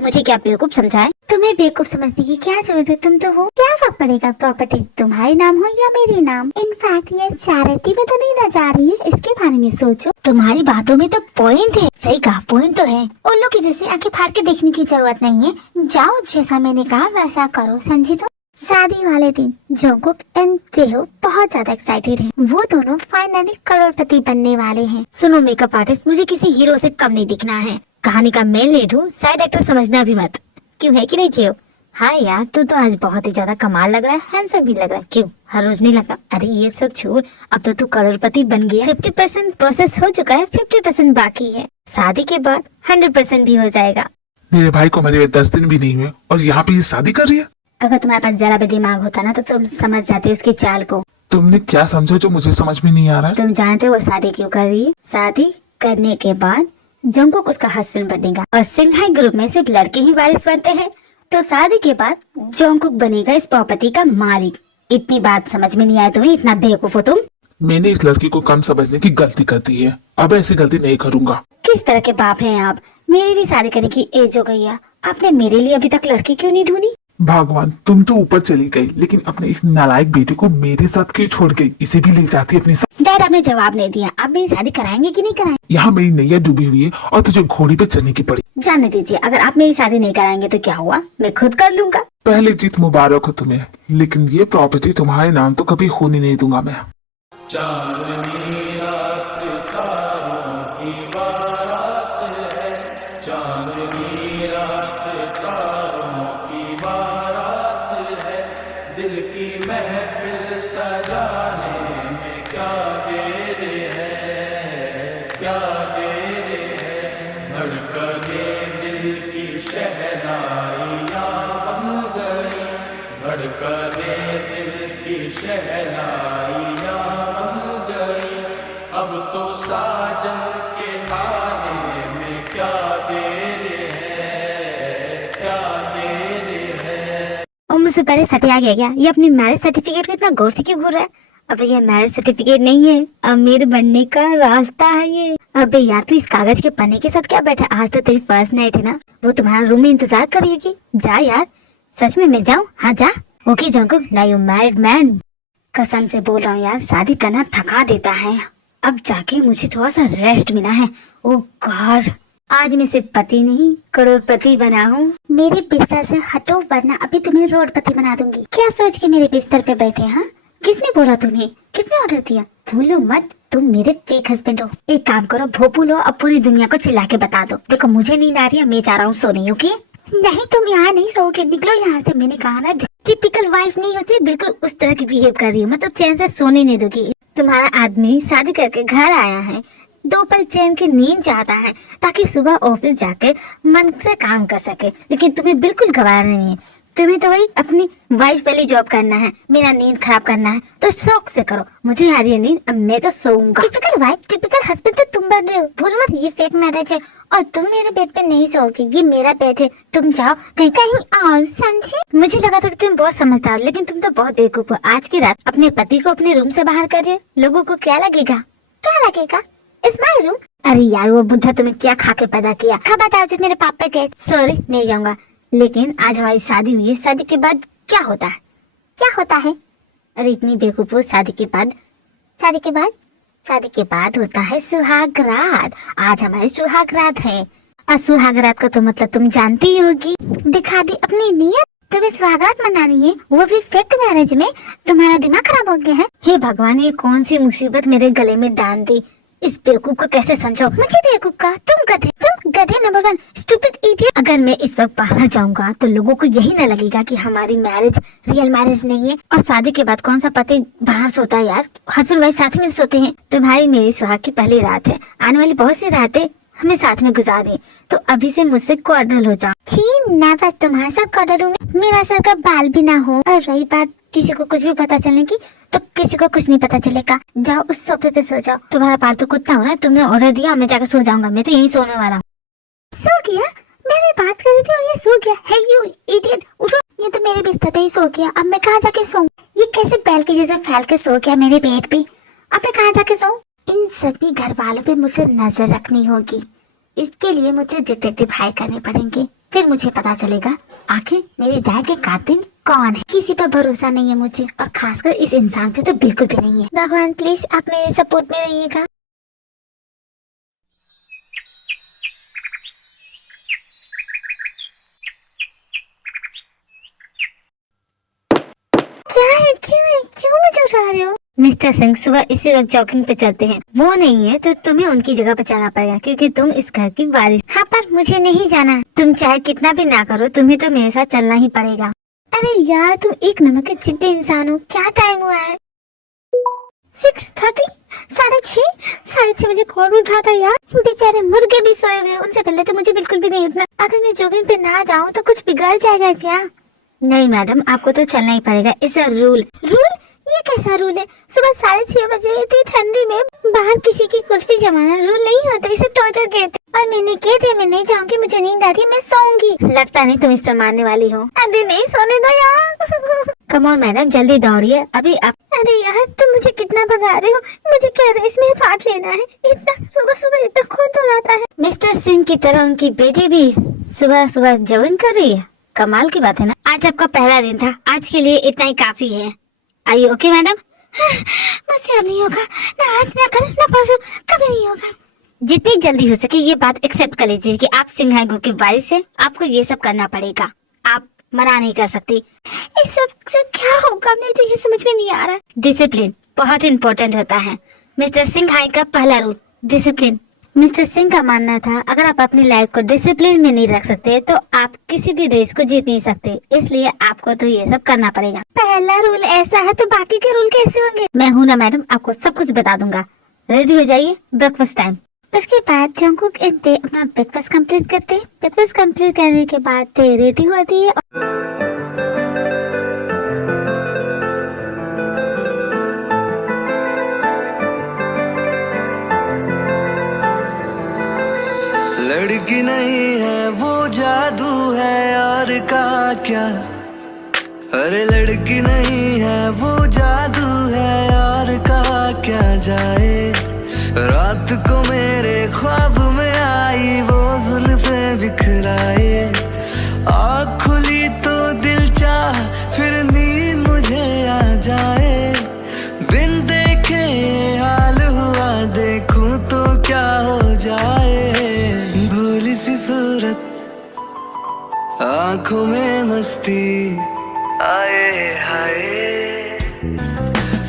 मुझे क्या बेवकूफ समझाए? तुम्हें बेवकूफ समझने की क्या जरूरत है, तुम तो हो। क्या फर्क पड़ेगा प्रॉपर्टी तुम्हारे नाम हो या मेरे नाम? इनफैक्ट ये चैरिटी में तो नहीं रह जा रही है, इसके बारे में सोचो। तुम्हारी बातों में तो पॉइंट है। सही कहा, पॉइंट तो है। उन लोग की जैसे आंखें फाड़ के देखने की जरूरत नहीं है। जाओ, जैसा मैंने कहा वैसा करो, समझी? तो शादी वाले दिन जंगकुक एंड जेहो बहुत ज्यादा एक्साइटेड हैं। वो दोनों फाइनली करोड़पति बनने वाले हैं। सुनो मेकअप आर्टिस्ट, मुझे किसी हीरो से कम नहीं दिखना है। कहानी का मेन लीड हूँ, साइड एक्टर समझना भी मत। क्यों, है कि नहीं जेहो? हाँ यार, तू तो आज बहुत ही ज्यादा कमाल लग रहा है, हैंडसम भी लग रहा है। क्यों, हर रोज नहीं लगता? अरे ये सब छोड़, अब तो तू करोड़पति बन गया। 50% प्रोसेस हो चुका है, 50% बाकी है। शादी के बाद 100% भी हो जाएगा। मेरे भाई को मरे हुए 10 दिन भी नहीं हुए और यहाँ पे ये शादी कर रही है। अगर तुम्हारे पास जरा भी दिमाग होता ना तो तुम समझ जाते उसकी चाल को। तुमने क्या समझा जो मुझे समझ में नहीं आ रहा है? तुम जानते हो वो शादी क्यों कर रही है? शादी करने के बाद जंगकुक उसका हस्बैंड बनेगा और सिन्हा ग्रुप में सिर्फ लड़के ही वारिस बनते हैं, तो शादी के बाद जंगकुक बनेगा इस प्रॉपर्टी का मालिक। इतनी बात समझ में नहीं आया तुम्हें? इतना बेवकूफ हो तुम? मैंने इस लड़की को कम समझने की गलती कर दी है, अब ऐसी गलती नहीं करूंगा। किस तरह के बाप हैं आप? मेरी भी शादी करने की एज हो गई है, आपने मेरे लिए अभी तक लड़की क्यों नहीं ढूंढी? भगवान, तुम तो ऊपर चली गई, लेकिन अपने इस नालायक बेटे को मेरे साथ क्यों छोड़ गई? इसे भी ले जाती अपने साथ। डैड, आपने जवाब नहीं दिया। आप मेरी शादी कराएंगे कि नहीं कराएंगे? यहाँ मेरी नैया डूबी हुई है और तुझे घोड़ी पे चढ़ने की पड़ी। जाने दीजिए, अगर आप मेरी शादी नहीं कराएंगे तो क्या हुआ, मैं खुद कर लूंगा। पहले जीत मुबारक हो तुम्हें, लेकिन ये प्रॉपर्टी तुम्हारे नाम तो कभी होने नहीं दूंगा मैं। अब तो साजन के खाने में क्या देर है, क्या देर है। उम्र से पहले सटिया गया क्या? ये अपनी मैरिज सर्टिफिकेट को इतना गौर से क्यों घूर रहा है? अबे ये मैरिज सर्टिफिकेट नहीं है, अमीर बनने का रास्ता है ये। अबे यार, तू इस कागज के पन्ने के साथ क्या बैठा? आज तो तेरी फर्स्ट नाइट है ना, वो तुम्हारा रूम में इंतजार कर रही होगी। जा यार। सच में मैं जाऊँ? हाँ जा। Okay Jungkook, now you married man. कसम से बोल रहा हूँ यार, शादी करना थका देता है। अब जाके मुझे थोड़ा सा रेस्ट मिला है। ओ गॉड, आज मैं सिर्फ पति नहीं करोड़पति बना हूँ। मेरे बिस्तर से हटो वरना अभी तुम्हें रोडपति बना दूंगी। क्या सोच के मेरे बिस्तर पे बैठे? हाँ, किसने बोला तुम्हें? किसने ऑर्डर दिया? भूलो मत, तुम मेरे फेक हस्बैंड हो। एक काम करो, भोपू लो, अब पूरी दुनिया को चिल्ला के बता दो। देखो मुझे नींद आ रही है, मैं जा रहा हूँ सोने। ओके? नहीं, तुम यहाँ नहीं सोओगे, निकलो यहाँ से। मैंने कहा ना, टिपिकल वाइफ नहीं होती, बिल्कुल उस तरह की बिहेव कर रही हो। मतलब चैन से सोने नहीं दोगी। तुम्हारा आदमी शादी करके घर आया है, 2 पल चैन की नींद चाहता है ताकि सुबह ऑफिस जाके मन से काम कर सके, लेकिन तुम्हें बिल्कुल गवारा नहीं है। तुम्हें तो वही अपनी वाइफ वाली जॉब करना है, मेरा नींद खराब करना है, तो शौक से करो। मुझे आ रही है नींद, अब मैं तो सोऊंगा। टिपिकल वाइफ, टिपिकल हस्बैंड तो तुम बन रहे हो। भूलो मत, ये फेक मैरिज है और तुम मेरे बेड पे नहीं सोओगी। ये मेरा बेड है, तुम जाओ कहीं कहीं और, समझे? मुझे लगा था कि तुम बहुत समझदार हो, लेकिन तुम तो बहुत बेवकूफ हो। आज की रात अपने पति को अपने रूम से बाहर कर रहे हो, लोगों को क्या लगेगा? क्या लगेगा? Is my room? अरे यार, वो बुढ़ा तुम्हें क्या खा के पैदा किया? खबर जो मेरे पापा गए। सॉरी, नहीं जाऊंगा। लेकिन आज हमारी शादी हुई है, शादी के बाद क्या होता है? क्या होता है? अरे इतनी बेवकूफ हो। शादी के बाद? शादी के बाद? शादी के बाद होता है सुहाग रात। आज हमारी सुहाग रात है। और सुहाग रात का तो मतलब तुम जानती ही होगी। दिखा दी अपनी नीयत, तुम्हें सुहाग रात मनानी है, वो भी फेक मैरिज में। तुम्हारा दिमाग खराब हो गया है। हे भगवान, ये कौन सी मुसीबत मेरे गले में डाल दी। इस बेवकूफ को कैसे समझाओ? मुझे बेवकूफ का? तुम गधे नंबर 1, स्टूपिड इडियट। अगर मैं इस वक्त बाहर जाऊंगा तो लोगों को यही न लगेगा कि हमारी मैरिज रियल मैरिज नहीं है। और शादी के बाद कौन सा पति बाहर सोता है यार? हस्बैंड वाइफ साथ में सोते हैं। तुम्हारी मेरी सुहाग की पहली रात है, आने वाली बहुत सी रातें हमें साथ में गुजारी, तो अभी से मुझसे कॉर्डल हो जाओ। छी नेवर, तुम्हारे साथ कॉर्डल हूँ मैं? मेरा सर का बाल भी ना हो। और रही बात किसी को कुछ भी पता चलने की, तो किसी को कुछ नहीं पता चलेगा। जाओ उस सोफे पे सो जाओ। तुम्हारा पालतू कुत्ता हो ना, तुमने ऑर्डर दिया, मैं जाकर सो जाऊंगा। मैं तो यही सोने वाला हूँ। सो गया? मैं भी बात कर रही थी और ये सो गया। हे यू इडियट, उठो। ये तो मेरे बिस्तर पे ही सो गया, अब मैं कहाँ जाके सोऊं? ये कैसे बैल के जैसे फैल के सो गया मेरे बेड पे? अब मैं कहाँ जाके सोऊं? इन सभी घर वालों पे मुझे नजर रखनी होगी। इसके लिए मुझे डिटेक्टिव हायर करने पड़ेंगे, फिर मुझे पता चलेगा आखिर मेरे डैड के कातिल कौन है। किसी पर भरोसा नहीं है मुझे, और खासकर इस इंसान पे तो बिल्कुल भी नहीं है। भगवान प्लीज आप मेरे सपोर्ट में रहिएगा। क्या है? क्यों मुझे उठा रहे हो? मिस्टर सिंह, सुबह इसी वक्त जॉगिंग पे चलते हैं। वो नहीं है तो तुम्हें उनकी जगह पे चलना पड़ेगा, क्योंकि तुम इस घर की वारिस। हाँ, पर मुझे नहीं जाना। तुम चाहे कितना भी ना करो, तुम्हें तो मेरे साथ चलना ही पड़ेगा। अरे यार, तुम एक नंबर के जिद्दी इंसान हो। क्या टाइम हुआ है? 6:30, 6:30 बजे कौन उठा था यार? बेचारे मुर्गे भी सोए हुए, उनसे पहले तो मुझे बिल्कुल भी नहीं उठना। अगर मैं जॉगिंग पे ना जाऊँ तो कुछ बिगड़ जाएगा क्या? नहीं मैडम, आपको तो चलना ही पड़ेगा। It's a rule. ये कैसा रूल है? सुबह 6:30 बजे इतनी ठंडी में बाहर किसी की कुल्फी जमाना रूल नहीं होता, इसे टॉर्चर कहते। और मैंने कह दिया मैं नहीं जाऊंगी, मुझे नींद आ रही है, मैं सोऊंगी। लगता नहीं तुम इस तरह मारने वाली हो। अरे नहीं सोने दो यार। कम ऑन मैडम, जल्दी दौड़िए अभी आप। अरे यार, तुम मुझे कितना भगा रहे हो? मुझे क्या रेस में पार्ट लेना है? इतना सुबह इतना खून तो आता है। मिस्टर सिंह की तरह उनकी बेटी भी सुबह जॉगिंग कर रही है। कमाल की बात है ना। आज आपका पहला दिन था, आज के लिए इतना ही काफी है। Are you okay madam? मुझसे अब नहीं होगा, ना आज ना कल ना परसों, कभी नहीं होगा। जितनी जल्दी हो सके ये बात एक्सेप्ट कर लीजिए कि आप सिंघा गो की वारिस है, आपको ये सब करना पड़ेगा। आप मना नहीं कर सकती। इस सब से क्या होगा मुझे ये समझ में नहीं आ रहा। डिसिप्लिन बहुत इंपॉर्टेंट होता है। मिस्टर सिंघा का पहला रूल डिसिप्लिन। मिस्टर सिंह का मानना था अगर आप अपनी लाइफ को डिसिप्लिन में नहीं रख सकते तो आप किसी भी रेस को जीत नहीं सकते, इसलिए आपको तो ये सब करना पड़ेगा। पहला रूल ऐसा है तो बाकी के रूल कैसे होंगे? मैं हूँ ना मैडम, आपको सब कुछ बता दूंगा। रेडी हो जाइए, ब्रेकफास्ट टाइम। उसके बाद जंकुक एंड ते अपना ब्रेकफास्ट कंप्लीट करते हैं। ब्रेकफास्ट कंप्लीट करने के बाद ते रेडी होती है। लड़की नहीं है वो जादू है और का क्या। अरे लड़की नहीं है वो जादू है और का क्या जाए। रात को मेरे ख्वाब में आई वो जुल्फे बिखराए। आँख खुली तो दिल चाह फिर नींद आंखों में मस्ती आए हाय।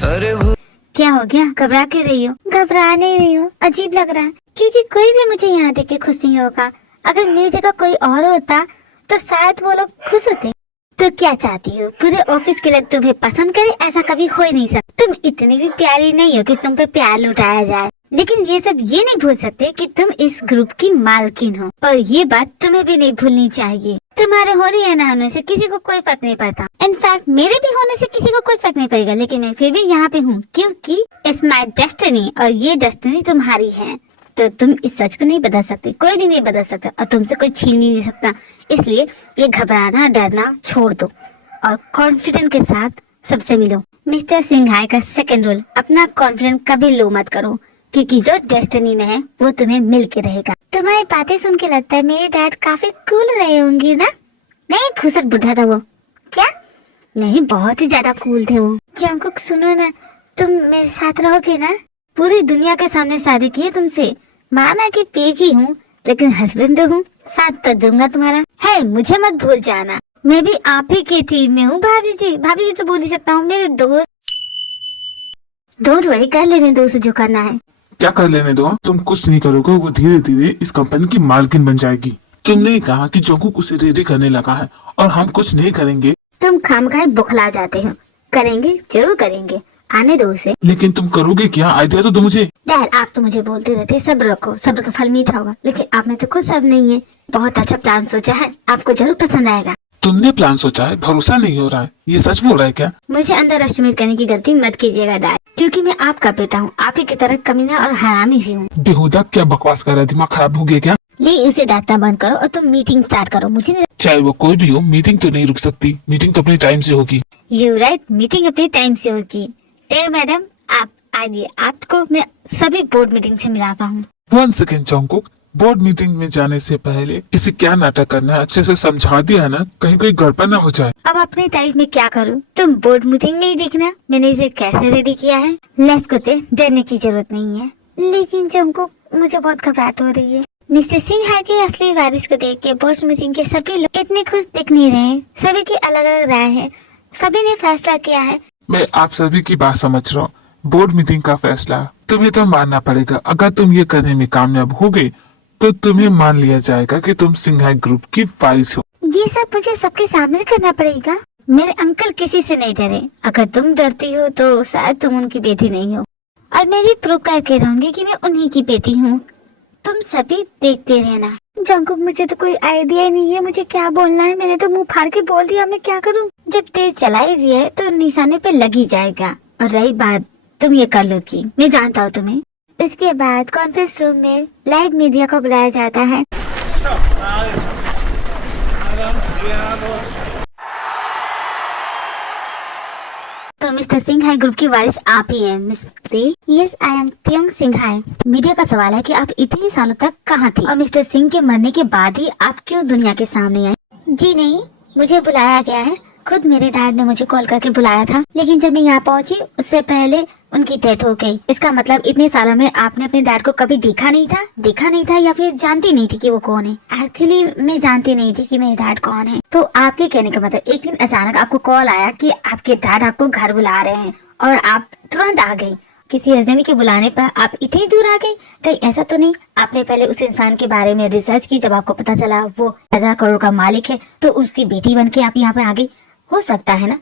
अरे वो क्या हो गया, घबरा क्यों रही हो? घबरा नहीं रही हो, अजीब लग रहा है, क्योंकि कोई भी मुझे यहाँ देख के खुश नहीं होगा। अगर मेरी जगह कोई और होता तो शायद वो लोग खुश होते। तो क्या चाहती हो, पूरे ऑफिस के लोग तुम्हें पसंद करे? ऐसा कभी हो ही नहीं सकता। तुम इतनी भी प्यारी नहीं हो कि तुम पे प्यार लुटाया जाए, लेकिन ये सब ये नहीं भूल सकते कि तुम इस ग्रुप की मालकिन हो, और ये बात तुम्हें भी नहीं भूलनी चाहिए। तुम्हारे होने या ना होने से किसी को कोई फर्क नहीं पड़ता। इनफैक्ट मेरे भी होने से किसी को कोई फर्क नहीं पड़ेगा, लेकिन मैं फिर भी यहाँ पे हूँ क्योंकि इट्स माय डेस्टिनी, और ये डेस्टिनी तुम्हारी है। तो तुम इस सच को नहीं बदल सकते, कोई भी नहीं बदल सकता, और तुमसे कोई छीन नहीं सकता। इसलिए ये घबराना डरना छोड़ दो और कॉन्फिडेंट के साथ सबसे मिलो। मिस्टर सिंघाई का सेकंड रूल, अपना कॉन्फिडेंस कभी लो मत करो, क्योंकि जो डेस्टिनी में है वो तुम्हें मिल के रहेगा। तुम्हारी बातें सुन के लगता है मेरे डैड काफी कूल रहे होंगे ना? नहीं, खुसट बुढ़ा था वो। क्या? नहीं, बहुत ही ज्यादा कूल थे वो। जंकुक सुनो ना, तुम मेरे साथ रहोगे ना? पूरी दुनिया के सामने शादी की है तुमसे। माना कि पेक ही हूँ, लेकिन हस्बैंड हूँ, साथ तो दूंगा तुम्हारा। है, मुझे मत भूल जाना, मैं भी आप ही की टीम में हूँ। भाभी जी तो बोल ही सकता हूँ, मेरे दोस्त। डोंट वरी, कर लेने दो उसे जो करना है। क्या कर लेने दो? तुम कुछ नहीं करोगे, वो धीरे धीरे इस कंपनी की मालकिन बन जाएगी। तुमने कहा कि जोंकुक उसे रेडी करने लगा है और हम कुछ नहीं करेंगे। तुम खामखाई बुखला जाते हो। करेंगे, जरूर करेंगे, आने दो उसे। लेकिन तुम करोगे क्या? आइडिया तो दो मुझे। डैड, आप तो मुझे बोलते रहते सब्र रखो, सब्र का फल मीठा होगा, लेकिन आप में तो खुद सब नहीं है। बहुत अच्छा प्लान सोचा है, आपको जरूर पसंद आएगा। तुमने प्लान सोचा है? भरोसा नहीं हो रहा है, ये सच बोल रहा है क्या? मुझे अंडर एस्टिमेट करने की गलती मत कीजिएगा डैड, क्योंकि मैं आपका बेटा हूँ, आप ही की तरह कमीना और हरामी भी हूँ। बेहुदा क्या बकवास कर रहा है? दिमाग खराब हो गया क्या? ले उसे डांटना बंद करो और तुम मीटिंग स्टार्ट करो। मुझे नहीं। चाहे वो कोई भी हो, मीटिंग तो नहीं रुक सकती। मीटिंग तो अपने टाइम से होगी। यू राइट, मीटिंग अपने टाइम से होगी। टेल मैडम, आप आइए, आपको मैं सभी बोर्ड मीटिंग से मिलाता हूँ। 1 सेकेंड जोंकुक, बोर्ड मीटिंग में जाने से पहले इसे क्या नाटक करना है अच्छे से समझा दिया है ना, कहीं कोई गड़बड़ ना हो जाए। अब अपनी तारीफ में क्या करूँ? तुम बोर्ड मीटिंग में ही देखना मैंने इसे कैसे रेडी किया है। लेट्स गो, डरने की जरूरत नहीं है। लेकिन जंकुक, मुझे बहुत घबराहट हो रही है। मिस्टर सिंघाई के असली वारिस को देख के बोर्ड मीटिंग के सभी लोग इतने खुश दिख नहीं रहे। सभी की अलग अलग राय है, सभी ने फैसला किया है। मैं आप सभी की बात समझ रहा हूँ। बोर्ड मीटिंग का फैसला तुम्हें तो मानना पड़ेगा। अगर तुम ये करने में कामयाब हो गए तो तुम्हें मान लिया जाएगा कि तुम सिंघाई ग्रुप की वारिस हो। ये सब मुझे सबके सामने करना पड़ेगा? मेरे अंकल किसी से नहीं डरे। अगर तुम डरती हो तो शायद तुम उनकी बेटी नहीं हो, और मैं भी प्रूव करके रहूंगी कि मैं उन्हीं की बेटी हूँ। तुम सभी देखते रहना। जंकुक, मुझे तो कोई आइडिया ही नहीं है मुझे क्या बोलना है। मैंने तो मुंह फाड़ के बोल दिया, मैं क्या करूँ? जब तेज चला ही दिया है तो निशाने पे लग ही जाएगा। और रही बात, तुम ये कर लो कि मैं जानता हूँ तुम्हें। इसके बाद कॉन्फ्रेंस रूम में लाइव मीडिया को बुलाया जाता है। तो मिस्टर सिंघाई ग्रुप की वारिस आप ही हैं, mister? Yes, I am Taeyong Singhai. Media का सवाल है कि आप इतने सालों तक कहाँ थी, और मिस्टर सिंह के मरने के बाद ही आप क्यों दुनिया के सामने आए? जी नहीं, मुझे बुलाया गया है। खुद मेरे डैड ने मुझे कॉल करके बुलाया था, लेकिन जब मैं यहाँ पहुँची उससे पहले उनकी डेथ हो गई। इसका मतलब इतने सालों में आपने अपने डैड को कभी देखा नहीं था या फिर जानती नहीं थी कि वो कौन है? एक्चुअली मैं जानती नहीं थी कि मेरे डैड कौन है। तो आपके कहने का मतलब एक दिन अचानक आपको कॉल आया कि आपके डैड आपको घर बुला रहे हैं और आप तुरंत आ गई। किसी अजनबी के बुलाने पर आप इतनी दूर आ गई? कहीं ऐसा तो नहीं आपने पहले उस इंसान के बारे में रिसर्च की, जब आपको पता चला वो 1000 करोड़ का मालिक है तो उसकी बेटी बन के आप यहाँ पे आ गई? हो सकता है ना?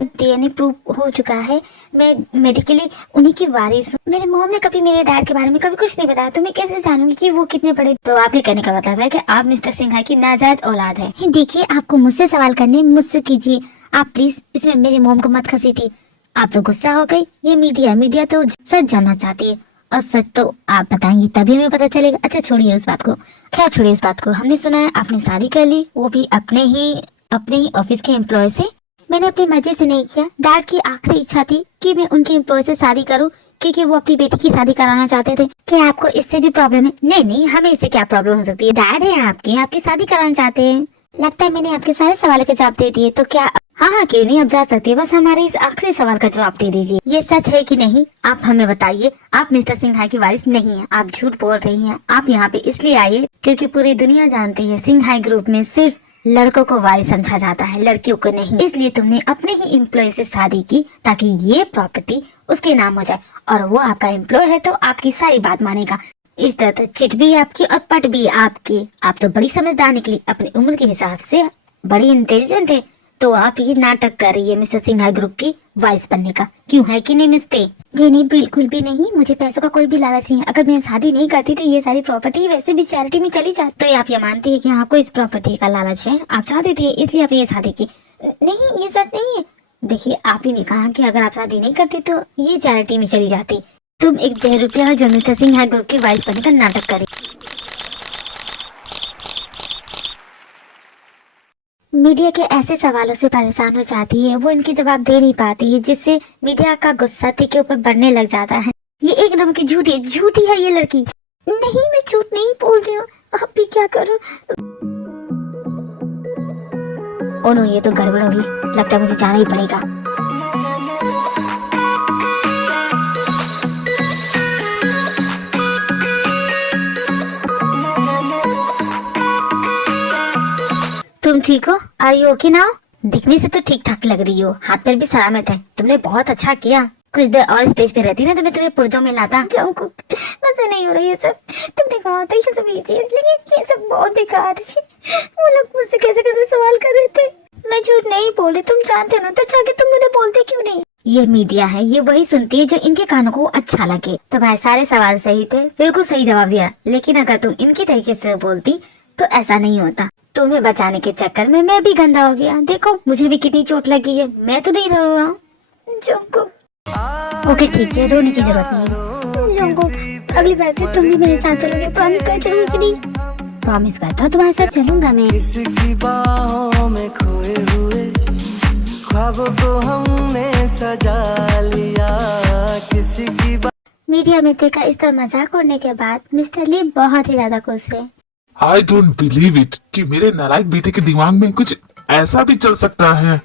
डीएनए प्रूफ हो चुका है, मैं मेडिकली उन्हीं की वारिस हूँ। मेरे मॉम ने कभी मेरे डैड के बारे में कभी कुछ नहीं बताया, तो मैं कैसे जानूंगी कि वो कितने बड़े? तो आपके कहने का मतलब है कि आप मिस्टर सिंघाई की नाजायज औलाद है। देखिए, आपको मुझसे सवाल करने मुझसे कीजिए, आप प्लीज इसमें मेरी मॉम को मत घसीटिए। आप तो गुस्सा हो गई। ये मीडिया तो सच जानना चाहती है, और सच तो आप बताएंगी तभी हमें पता चलेगा। अच्छा छोड़िए उस बात को, खैर छोड़िए इस बात को। हमने सुना है आपने शादी कर ली, वो भी अपने ही ऑफिस के एम्प्लॉय से। मैंने अपनी मर्जी से नहीं किया। डैड की आखिरी इच्छा थी कि मैं उनके एम्प्लॉय से शादी करूं, क्योंकि वो अपनी बेटी की शादी कराना चाहते थे। क्या आपको इससे भी प्रॉब्लम है? नहीं, हमें इससे क्या प्रॉब्लम हो सकती है? डैड है आपकी शादी कराना चाहते हैं। लगता है मैंने आपके सारे सवालों के जवाब दे दिए, तो क्या? हाँ, क्यों नहीं, अब जा सकती है। बस हमारे इस आखिरी सवाल का जवाब दे दीजिए, ये सच है कि नहीं? आप हमें बताइए। आप मिस्टर सिंघाई की वारिस नहीं है, आप झूठ बोल रही हैं। आप यहाँ पे इसलिए आए क्योंकि पूरी दुनिया जानती है सिंघाई ग्रुप में सिर्फ लड़कों को वाइफ समझा जाता है, लड़कियों को नहीं। इसलिए तुमने अपने ही एम्प्लॉय से शादी की ताकि ये प्रॉपर्टी उसके नाम हो जाए, और वो आपका एम्प्लॉय है तो आपकी सारी बात मानेगा। इस तरह तो चिट भी आपकी और पट भी आपकी। आप तो बड़ी समझदार निकली, अपनी उम्र के हिसाब से बड़ी इंटेलिजेंट है। तो आप ये नाटक कर रही है मिस्टर सिन्हा ग्रुप की वाइस बनने का, क्यों है कि नहीं मिस्ते? जी नहीं, बिल्कुल भी नहीं, मुझे पैसों का कोई भी लालच नहीं है। अगर मैं शादी नहीं करती तो ये सारी प्रॉपर्टी वैसे भी चैरिटी में चली जाती। तो आप ये मानती है कि आपको इस प्रॉपर्टी का लालच है, आप चाहती थी इसलिए आपने ये शादी की? नहीं, ये सच नहीं है। देखिए, आप ही ने कहा कि अगर आप शादी नहीं करती तो ये चैरिटी में चली जाती। तुम एक बेरुपया जो मिस्टर सिन्हा ग्रुप की वाइस बनने का नाटक करी। मीडिया के ऐसे सवालों से परेशान हो जाती है, वो इनकी जवाब दे नहीं पाती है, जिससे मीडिया का गुस्सा ती के ऊपर बढ़ने लग जाता है। ये एक नंबर की झूठी है ये लड़की। नहीं, मैं झूठ नहीं बोल रही हूँ, अब भी क्या करूँ? ओ नो, ये तो गड़बड़ होगी, लगता है मुझे जाना ही पड़ेगा। तुम ठीक हो? Are you okay now? दिखने से तो ठीक ठाक लग रही हो, हाथ पैर भी सलामत है। तुमने बहुत अच्छा किया। कुछ देर और स्टेज पे रहती ना तो मैं तुम्हें पुर्जों में लाता। जंकुक, मुझसे नहीं हो रहा ये सब। तुमने कहा था ये सब इजी है, लेकिन ये सब बहुत बेकार है। वो लोग मुझसे कैसे कैसे सवाल कर रहे थे। मैं झूठ नहीं बोली, तुम जानते ना, तो जाके तुम मुझे बोलते क्यों नहीं? ये मीडिया है, ये वही सुनती है जो इनके कानों को अच्छा लगे। तुम्हारे सारे सवाल सही थे, बिल्कुल सही जवाब दिया, लेकिन अगर तुम इनकी तरीके से बोलती तो ऐसा नहीं होता। तुम्हें बचाने के चक्कर में मैं भी गंदा हो गया। देखो, मुझे भी कितनी चोट लगी है, मैं तो नहीं रो रहा हूँ। ओके ठीक है, रोने की जरूरत नहीं है। जंकुक, अगली बार से तुम भी मेरे साथ चलोगे? प्रॉमिस कर चलोगे कि नहीं? प्रॉमिस करता हूँ, तुम्हारे साथ चलूंगा मैं। किसकी बाहों में खोए हुए ख्वाबों को हमने सजा लिया। किसी की मीडिया में देखा इस तरह मजाक उड़ने के बाद मिस्टर ली बहुत ही ज्यादा खुश है। आई डोंट बिलीव इट कि मेरे नालायक बेटे के दिमाग में कुछ ऐसा भी चल सकता है।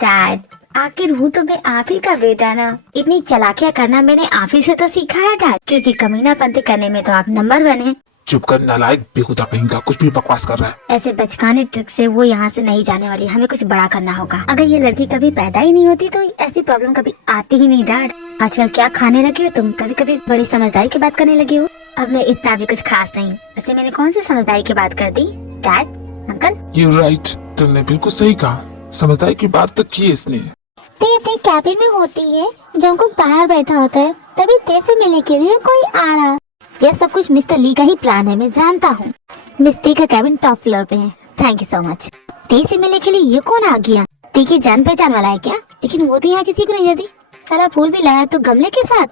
डैड, आखिर हूँ तो मैं आप ही का बेटा ना। इतनी चालाकियां करना मैंने आप ही से तो सीखा है डैड, क्योंकि कमीनापंती करने में तो आप नंबर 1 हैं। चुप कर नालायक बेहुदा कहीं का, कुछ भी बकवास कर रहा है। ऐसे बचकाने ट्रिक से वो यहाँ से नहीं जाने वाली, हमें कुछ बड़ा करना होगा। अगर ये लड़की कभी पैदा ही नहीं होती तो ऐसी प्रॉब्लम कभी आती ही नहीं। डैड, आजकल क्या खाने लगे हो तुम? कभी कभी बड़ी समझदारी की बात करने लगी हो। अब मैं इतना भी कुछ खास नहीं। वैसे मैंने कौन सी समझदारी की बात कर दी? Dad, uncle. यू राइट, तुमने बिल्कुल सही कहा, समझदारी की बात तो की इसने। ते अपने कैबिन में होती है, जंकुक बाहर बैठा होता है, तभी ते से मिलने के लिए कोई आ रहा। यह सब कुछ मिस्टर ली का ही प्लान है, मैं जानता हूँ। मिस ती का कैबिन टॉप फ्लोर पे है। Thank you so much. ती से मिलने के लिए ये कौन आ गया? ती की जान पहचान वाला है क्या? लेकिन वो तो यहाँ किसी को नहीं जाती। सारा फूल भी लाया तो गमले के साथ।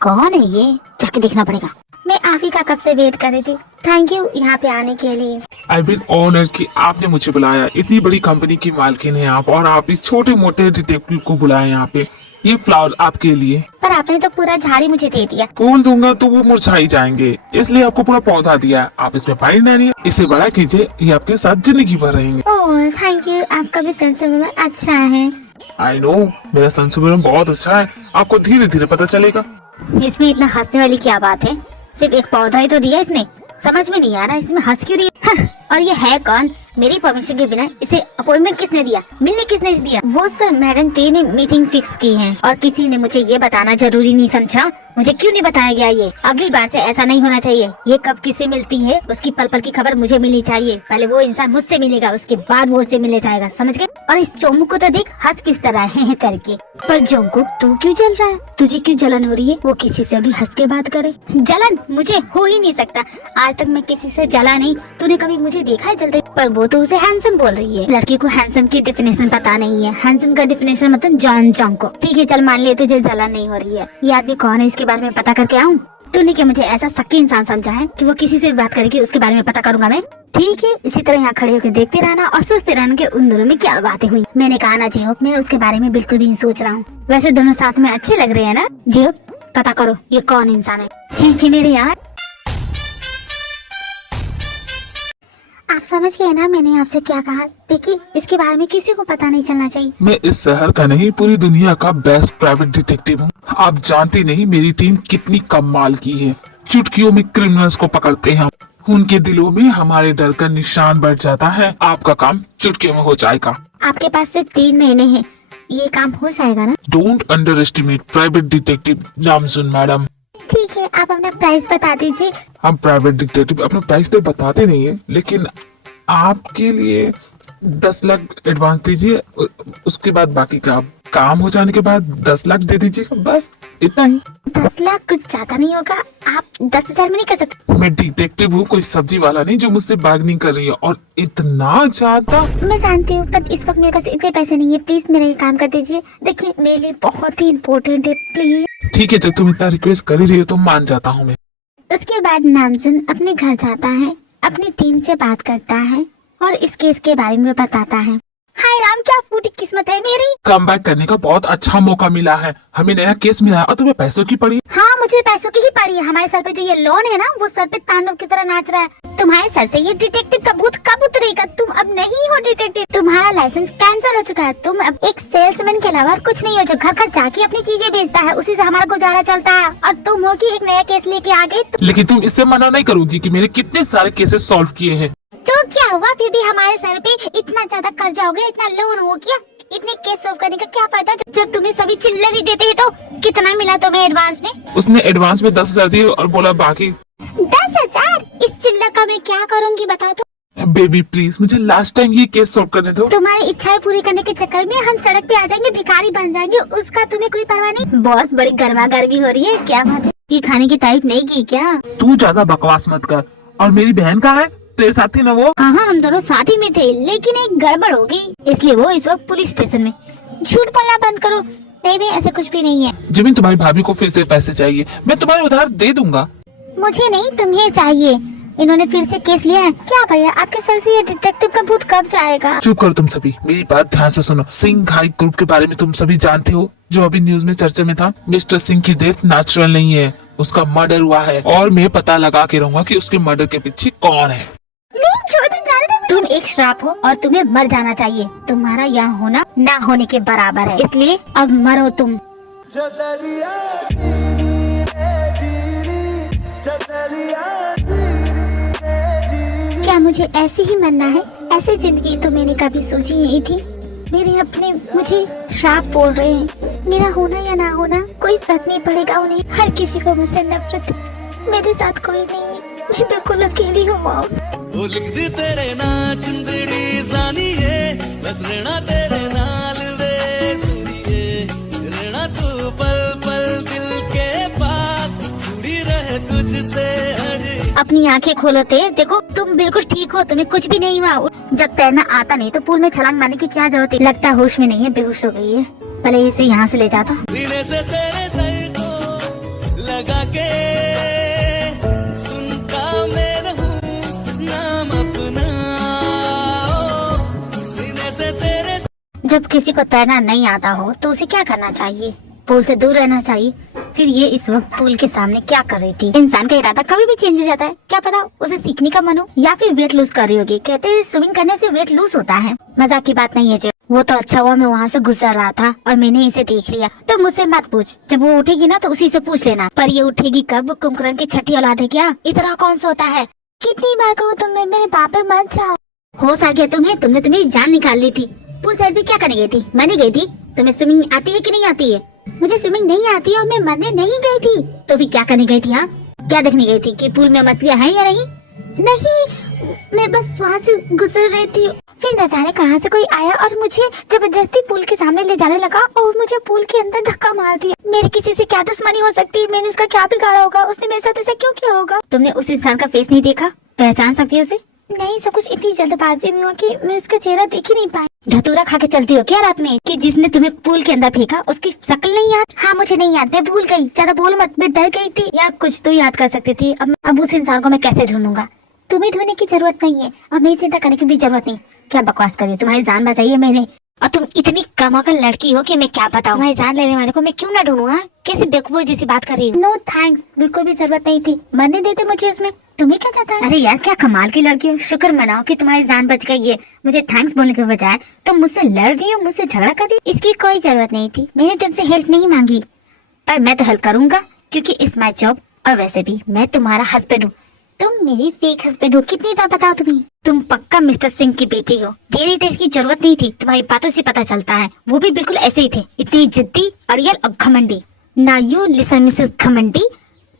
कौन है ये? जाके देखना पड़ेगा। मैं आप ही का कब से वेट कर रही थी। थैंक यू यहाँ पे आने के लिए। आई बीन ऑनर कि आपने मुझे बुलाया। इतनी बड़ी कंपनी की मालकिन है आप, और आप इस छोटे मोटे डिटेक्टिव को बुलाया यहाँ पे। ये फ्लावर आपके लिए। पर आपने तो पूरा झाड़ी मुझे दे दिया। फूल दूंगा तो वो मुरझाई जाएंगे, इसलिए आपको पूरा पौधा दिया। आप इसमें पानी डालिए, इसे बड़ा कीजिए, ये आपके साथ जिंदगी भर रहेंगे। ओह थैंक यू, आपका भी सेंस ऑफ ह्यूमर अच्छा है। आई नो, मेरा सेंस ऑफ ह्यूमर बहुत अच्छा है, आपको धीरे धीरे पता चलेगा। इसमें इतना हंसने वाली क्या बात है? सिर्फ एक पौधा ही तो दिया इसने, समझ में नहीं आ रहा इसमें हंस क्यों रही है? और ये है कौन? मेरी परमिशन के बिना इसे अपॉइंटमेंट किसने दिया? मिलने किसने दिया? वो सर मैडम टे ने मीटिंग फिक्स की है, और किसी ने मुझे ये बताना जरूरी नहीं समझा। मुझे क्यों नहीं बताया गया ये? अगली बार से ऐसा नहीं होना चाहिए। ये कब किससे मिलती है उसकी पल पल की खबर मुझे मिलनी चाहिए। पहले वो इंसान मुझसे मिलेगा, उसके बाद वो उससे मिलने जाएगा, समझ गए? और इस जोंकुक को तो देख हंस किस तरह है करके। पर जोंकुक तू क्यों जल रहा है? तुझे क्यों जलन हो रही है? वो किसी से भी हंस के बात करे। जलन मुझे हो ही नहीं सकता। आज तक मैं किसी से जला नहीं। तूने कभी मुझे देखा है जलते? पर वो तो उसे हैंडसम बोल रही है। लड़की को हैंडसम की डेफिनेशन पता नहीं है। हैंडसम का डेफिनेशन मतलब जॉन जोंकुक। ठीक है चल मान ले तुझे जलन नहीं हो रही है। ये आदमी कौन है इसके बारे में पता करके आऊँ? तूने क्या मुझे ऐसा शक्की इंसान समझा है कि वो किसी से भी बात करेगी उसके बारे में पता करूंगा मैं? ठीक है, इसी तरह यहाँ खड़े होकर देखते रहना और सोचते रहना कि उन दोनों में क्या बातें हुई। मैंने कहा ना जियो, मैं उसके बारे में बिल्कुल भी नहीं सोच रहा हूँ। वैसे दोनों साथ में अच्छे लग रहे हैं ना? जियो पता करो ये कौन इंसान है। ठीक है मेरे यार। आप समझ गए ना मैंने आपसे क्या कहा? देखिए इसके बारे में किसी को पता नहीं चलना चाहिए। मैं इस शहर का नहीं पूरी दुनिया का बेस्ट प्राइवेट डिटेक्टिव हूँ। आप जानती नहीं मेरी टीम कितनी कमाल की है। चुटकियों में क्रिमिनल्स को पकड़ते हैं। उनके दिलों में हमारे डर का निशान बढ़ जाता है। आपका काम चुटकी में हो जाएगा। आपके पास सिर्फ 3 महीने हैं, ये काम हो जाएगा ना? Don't underestimate private detective Namjoon madam. ठीक है, आप अपना प्राइस बता दीजिए। हम प्राइवेट डिटेक्टिव अपना प्राइस तो बताते नहीं है, लेकिन आपके लिए 10 लाख एडवांस दीजिए, उसके बाद बाकी का काम हो जाने के बाद 10 लाख दे दीजिए, बस इतना ही। 10 लाख कुछ ज्यादा नहीं होगा? आप 10,000 में नहीं कर सकते? मैं डिटेक्टिव हूँ, कोई सब्जी वाला नहीं जो मुझसे बार्गेनिंग कर रही है। और इतना ज्यादा? मैं जानती हूँ, पर इस वक्त मेरे पास इतने पैसे नहीं है। प्लीज मेरा ये काम कर दीजिए। देखिए, मेरे लिए बहुत ही इम्पोर्टेंट है, प्लीज। ठीक है, जब तुम इतना रिक्वेस्ट कर ही रही हो तो मान जाता हूँ मैं। उसके बाद नामजुन अपने घर जाता है, अपनी टीम से बात करता है और इस केस के बारे में बताता है। हाय राम, क्या फूटी किस्मत है मेरी। कम बैक करने का बहुत अच्छा मौका मिला है, हमें नया केस मिला है और तुम्हें पैसों की पड़ी। हाँ, मुझे पैसों की ही पड़ी है। हमारे सर पे जो ये लोन है ना, वो सर पे तांडव की तरह नाच रहा है। तुम्हारे सर से ये डिटेक्टिव का भूत कब उतरेगा? तुम अब नहीं हो डिटेक्टिव, तुम्हारा लाइसेंस कैंसिल हो चुका है। तुम अब एक सेल्समैन के अलावा कुछ नहीं हो, जो घर घर जाके अपनी चीजें बेचता है, उसी से हमारा गुजारा चलता है। और तुम हो कि एक नया केस लेके आ गए। लेकिन तुम इससे मना नहीं करोगी कि मैंने कितने सारे केसेस सॉल्व किए हैं। तो क्या हुआ, फिर भी हमारे सर पे इतना ज्यादा कर्जा हो गया, इतना लोन हो गया, इतने केस सॉल्व करने का क्या फायदा जब तुम्हें सभी चिल्लर ही देते हैं। तो कितना मिला तुम्हें एडवांस में? उसने एडवांस में 10,000 दिए और बोला बाकी 10,000? इस चिल्लर का मैं क्या करूँगी बताओ तो? बेबी प्लीज, मुझे लास्ट टाइम ये केस सॉल्व करने दो। तुम्हारी इच्छाएं पूरी करने के चक्कर में हम सड़क पे आ जाएंगे, भिखारी बन जाएंगे, उसका तुम्हें कोई परवाह नहीं। बॉस, बड़ी गर्मा गर्मी हो रही है, क्या बात है? ये खाने की तारीफ नहीं की क्या? तू ज्यादा बकवास मत कर। और मेरी बहन कहाँ है? तेरे साथ थी ना वो? हाँ, हम दोनों साथ ही में थे, लेकिन एक गड़बड़ हो गई, इसलिए वो इस वक्त पुलिस स्टेशन में। झूठ बोलना बंद करो। नहीं, ऐसा कुछ भी नहीं है। जिमिन, तुम्हारी भाभी को फिर से पैसे चाहिए, मैं तुम्हारे उधार दे दूंगा। मुझे नहीं, तुम्हें चाहिए। इन्होंने फिर से केस लिया है क्या भैया? आपके सर से ये डिटेक्टिव का भूत कब जाएगा? चुप करो तुम सभी, मेरी बात ध्यान से सुनो। सिंह हाई ग्रुप के बारे में तुम सभी जानते हो, जो अभी न्यूज में चर्चा में था। मिस्टर सिंह की डेथ नेचुरल नहीं है, उसका मर्डर हुआ है और मैं पता लगा के रहूंगा कि उसके मर्डर के पीछे कौन है। नहीं, छोड़ दो, जाने दो। तुम एक श्राप हो और तुम्हें मर जाना चाहिए। तुम्हारा यहाँ होना ना होने के बराबर है, इसलिए अब मरो तुम। क्या मुझे ऐसे ही मरना है? ऐसी जिंदगी तो मैंने कभी सोची नहीं थी। मेरे अपने मुझे श्राप बोल रहे हैं। मेरा होना या ना होना कोई फर्क नहीं पड़ेगा उन्हें। हर किसी को मुझसे नफरत, मेरे साथ कोई नहीं है। मैं बिल्कुल अकेली हूँ मॉम। वो लिख दी तेरे ना चुंदड़ी सानिए, बस रहना तेरे नाल वे सुनिए, रहना तू पल पल दिल के पास, जुड़ी रहे तुझसे हर। अपनी आंखें खोलो ते, देखो तुम बिल्कुल ठीक हो, तुम्हें कुछ भी नहीं हुआ। जब तैरना आता नहीं तो पूल में छलांग मारने की क्या जरूरत है? लगता होश में नहीं है, बेहोश हो गई है। पहले इसे यहाँ से ले जाता हूँ। सीने से तेरे सर को लगा के सुनता मैं रहूं नाम अपना, सीने से तेरे। जब किसी को तैरना नहीं आता हो तो उसे क्या करना चाहिए? पूल से दूर रहना चाहिए। फिर ये इस वक्त पूल के सामने क्या कर रही थी? इंसान का इरादा कभी भी चेंज हो जाता है, क्या पता उसे सीखने का मन हो या फिर वेट लूज कर रही होगी। कहते हैं स्विमिंग करने से वेट लूज होता है। मजाक की बात नहीं है जो। वो तो अच्छा हुआ मैं वहाँ से गुजर रहा था और मैंने इसे देख लिया। तो मुझसे मत पूछ, जब वो उठेगी ना तो उसी से पूछ लेना। पर ये उठेगी कब? कुंभकर्ण की छठी औलाद है क्या? इतना कौन सा होता है? कितनी बार कहो तुमने मेरे बाप पे मत जाओ। होश आ गया तुम्हें? तुमने तुम्हें जान निकाल ली थी। पूल साइड भी क्या करने गई थी? मैंने गई थी। तुम्हें स्विमिंग आती है कि नहीं आती है? मुझे स्विमिंग नहीं आती और मैं मरने नहीं गई थी। तो फिर क्या करने गई थी? हाँ, क्या देखने गई थी कि पूल में मछलियाँ हैं या नहीं? नहीं, मैं बस वहाँ से गुजर रही थी। फिर न जाने कहाँ से कोई आया और मुझे जबरदस्ती पूल के सामने ले जाने लगा और मुझे पूल के अंदर धक्का मार दिया। मेरे किसी से क्या दुश्मनी हो सकती है? मैंने उसका क्या बिगाड़ा होगा? उसने मेरे साथ ऐसा क्यों किया होगा? तुमने उस इंसान का फेस नहीं देखा? पहचान सकती हो उसे? नहीं, सब कुछ इतनी जल्दबाजी में हुआ कि मैं उसका चेहरा देख ही नहीं पाई। धतूरा खा के चलती हो क्या रात में कि जिसने तुम्हें पूल के अंदर फेंका उसकी शक्ल नहीं याद? हाँ, मुझे नहीं याद, मैं भूल गई। ज्यादा बोल मत, मैं डर गई थी। यार कुछ तो याद कर सकती थी। अब उस इंसान को मैं कैसे ढूंढूंगा? तुम्हें ढूंढने की जरूरत नहीं है और मेरी चिंता करने की भी जरूरत नहीं। क्या बकवास करिए, तुम्हारी जान बचाई है मैंने और तुम इतनी कमाकल लड़की हो कि मैं क्या बताऊं। तुम्हारी जान लेने वाले को मैं क्यों ना ढूंढूं? हाँ, कैसे बेवकूफ जैसी बात कर रही हूँ। नो थैंक्स, बिल्कुल भी जरूरत नहीं थी। मरने देते मुझे उसमें। तुम्हें क्या चाहता है? अरे यार, क्या कमाल की लड़की हो। शुक्र मनाओ कि तुम्हारी जान बच गई है। मुझे थैंक्स बोलने के बजाय तुम मुझसे लड़ रही हो, मुझसे झगड़ा कर रही हो। इसकी कोई जरूरत नहीं थी। मैंने तुमसे हेल्प नहीं मांगी, पर मैं तो हेल्प करूंगा क्योंकि इट्स माय जॉब। और वैसे भी मैं तुम्हारा हस्बैंड हूँ, तुम मेरी फेक हस्बैंड हो, कितनी बार बताओ तुम्हें? तुम पक्का मिस्टर सिंह की बेटी हो। जेल टेस्ट की जरूरत नहीं थी, तुम्हारी बातों से पता चलता है। वो भी बिल्कुल ऐसे ही थे, इतनी जिद्दी, अड़ियल और घमंडी। ना यू लिसन मिसेस घमंडी,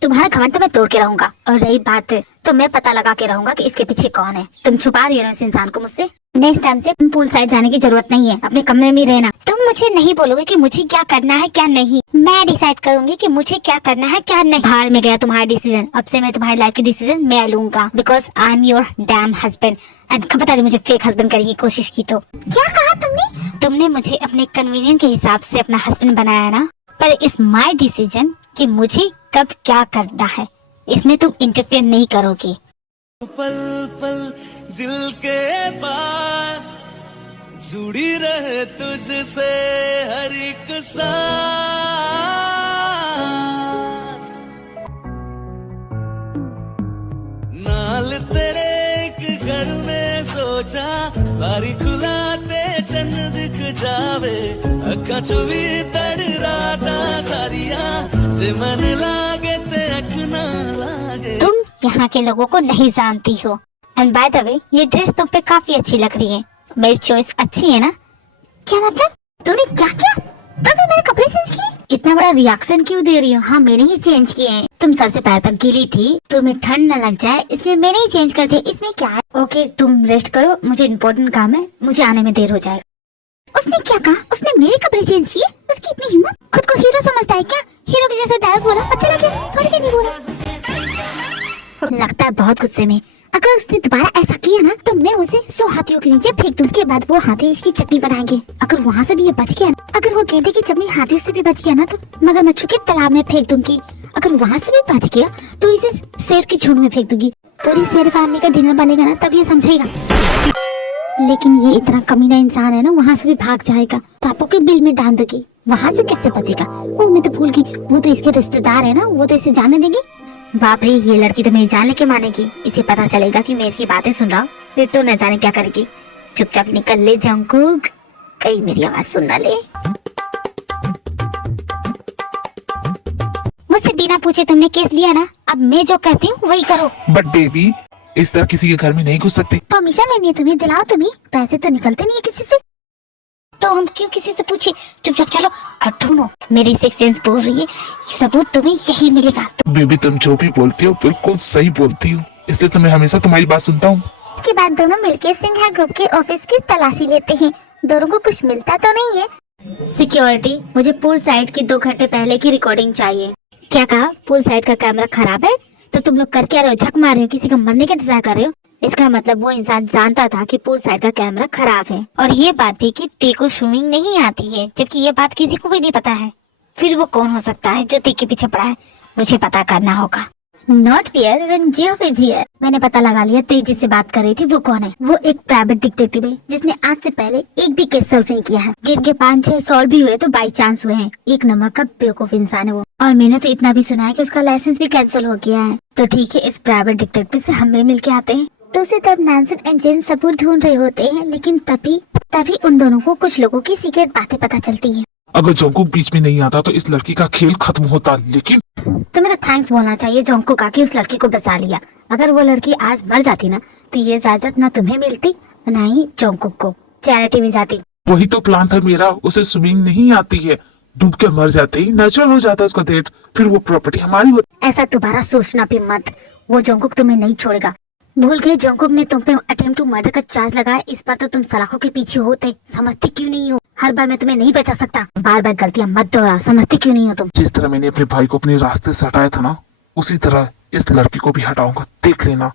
तुम्हारा घमंड तो मैं तोड़ के रहूंगा। और रही बात तो मैं पता लगा के रहूंगा कि इसके पीछे कौन है। तुम छुपा रही हो इस इंसान को मुझसे। नेक्स्ट टाइम से तुम पूल साइड जाने की जरूरत नहीं है, अपने कमरे में ही रहना। तुम मुझे नहीं बोलोगे कि मुझे क्या करना है क्या नहीं, मैं डिसाइड करूंगी कि मुझे क्या करना है क्या नहीं। भाड़ में गया तुम्हारा डिसीजन। अब से मैं तुम्हारी लाइफ की डिसीजन मैं लूंगा, because I am your dam husband. And खबरदार मुझे फेक हस्बैंड करने की कोशिश की तो। क्या कहा तुमने? तुमने मुझे अपने कन्वीनियंस के हिसाब से अपना हस्बैंड बनाया ना, पर इस माई डिसीजन कि मुझे कब क्या करना है, इसमें तुम इंटरफेयर नहीं करोगी। पल पल दिल के पास जुड़ी रहे तुझसे हर एक सांस। नाल तेरे एक घर में सोचा बारी खुलाते चन्न दिख जावे। अखा चो भी तड़ राता सारिया जे मन लागे ते अख ना लागे। तुम यहाँ के लोगों को नहीं जानती हो। एंड बाय द वे, ये ड्रेस तुम पे काफी अच्छी लग रही है। मेरी चॉइस अच्छी है ना? क्या मतलब? तूने क्या किया? तुमने मेरे कपड़े चेंज किए? इतना बड़ा रिएक्शन क्यों दे रही हो? हाँ, मैंने ही चेंज किए हैं। तुम सर से पैर तक गीली थी, तुम्हें ठंड न लग जाए इसलिए मैंने ही चेंज कर दिया। इसमें क्या है? ओके, तुम रेस्ट करो, मुझे इम्पोर्टेंट काम है, मुझे आने में देर हो जाएगा। उसने क्या कहा? उसने मेरे कपड़े चेंज किए? उसकी इतनी हिम्मत? खुद को हीरो समझता है क्या? हीरो के जैसे डायरेक्ट बोला, अच्छा लगे, सॉरी भी नहीं बोला। लगता है बहुत गुस्से में। अगर उसने दोबारा ऐसा किया ना तो मैं उसे 100 हाथियों के नीचे फेंक दूँ। उसके बाद वो हाथी इसकी चटनी बनाएंगे। अगर वहाँ से भी ये बच गया ना, अगर वो गेंडे की चटनी हाथियों से भी बच गया ना, तो मगरमच्छ के तालाब में फेंक दूंगी। अगर वहाँ से भी बच गया तो इसे शेर की झुंड में फेंक दूंगी। पूरी शेर फैमिली का डिनर बनेगा ना, तब ये समझेगा। लेकिन ये इतना कमीना इंसान है ना, वहाँ से भी भाग जाएगा। चापों के बिल में डाल दूंगी, वहाँ से कैसे बचेगा? ओ, मैं तो भूल गई, वो तो इसके रिश्तेदार है ना, वो तो इसे जाने देंगे। बाप रे, ये लड़की तो मेरी जान लेके मानेगी। इसे पता चलेगा कि मैं इसकी बातें सुन रहा हूँ, फिर तो न जाने क्या करेगी। चुपचाप निकल ले जंगकुक, कहीं मेरी आवाज सुन ना ले। मुझसे बिना पूछे तुमने केस लिया ना, अब मैं जो कहती हूँ वही करो। बट बेबी, इस तरह किसी के घर में नहीं घुस सकते। परमिशन लेनी है तुम्हें? दिलाओ तुम्हें, पैसे तो निकलते नहीं है किसी से, तो हम क्यों किसी से पूछे? चुपचाप चलो और ढूंढो। मेरी सिक्स सेंस बोल रही है, सबूत तुम्हें यही मिलेगा। बेबी, तुम जो भी बोलती हो बिल्कुल सही बोलती हो, इसलिए तो मैं हमेशा तुम्हारी बात सुनता हूँ। इसके बाद दोनों मिलके सिंघा ग्रुप के ऑफिस की तलाशी लेते हैं। दोनों को कुछ मिलता तो नहीं है। सिक्योरिटी, मुझे पूल साइड की 2 घंटे पहले की रिकॉर्डिंग चाहिए। क्या कहा? पूल साइड का कैमरा खराब है? तो तुम लोग कर क्या रहे हो? झक मार रहे हो? किसी का मरने का इंतजार कर रहे हो? इसका मतलब वो इंसान जानता था कि पूल साइड का कैमरा खराब है, और ये बात भी कि ते को स्विमिंग नहीं आती है, जबकि ये बात किसी को भी नहीं पता है। फिर वो कौन हो सकता है जो ते के पीछे पड़ा है? मुझे पता करना होगा। Not fair when Geoff is here. मैंने पता लगा लिया ते जिससे बात कर रही थी वो कौन है। वो एक प्राइवेट डिटेक्टिव है जिसने आज से पहले एक भी केस सॉल्व नहीं किया है। गिन के 5-6 सॉल्व भी हुए तो बाई चांस हुए हैं। एक नंबर का बेवकूफ इंसान है वो। और मैंने तो इतना भी सुना है कि उसका लाइसेंस भी कैंसिल हो गया है। तो ठीक है, इस प्राइवेट डिटेक्टिव से हम भी मिल के आते हैं। दूसरी तरफ नानसुन एंड जेन सबूत ढूंढ रहे होते हैं, लेकिन तभी उन दोनों को कुछ लोगों की सीक्रेट बातें पता चलती है। अगर जोंकुक बीच में नहीं आता तो इस लड़की का खेल खत्म होता, लेकिन तुम्हें तो थैंक्स बोलना चाहिए जोंकुक आके उस लड़की को बचा लिया। अगर वो लड़की आज मर जाती ना, तो ये इजाजत ना तुम्हें मिलती ना ही जोंकुक को। चैरिटी में जाती। वही तो प्लान था मेरा। उसे स्विमिंग नहीं आती है, डूब के मर जाते ही नेचुरल हो जाता उसका डेथ, फिर वो प्रॉपर्टी हमारी होती। ऐसा दोबारा सोचना भी मत, वो जोंकुक तुम्हें नहीं छोड़ेगा। भूल गए जोंकुक ने तुम पे अटेम्प्ट टू मर्डर का चार्ज लगाया। इस बार तो तुम सलाखों के पीछे होते। समझते क्यों नहीं हो? हर बार मैं तुम्हें नहीं बचा सकता। बार बार गलतियां मत दोहरा। समझते क्यों नहीं हो तुम? जिस तरह मैंने अपने भाई को अपने रास्ते से हटाया था ना, उसी तरह इस लड़की को भी हटाऊंगा। देख लेना,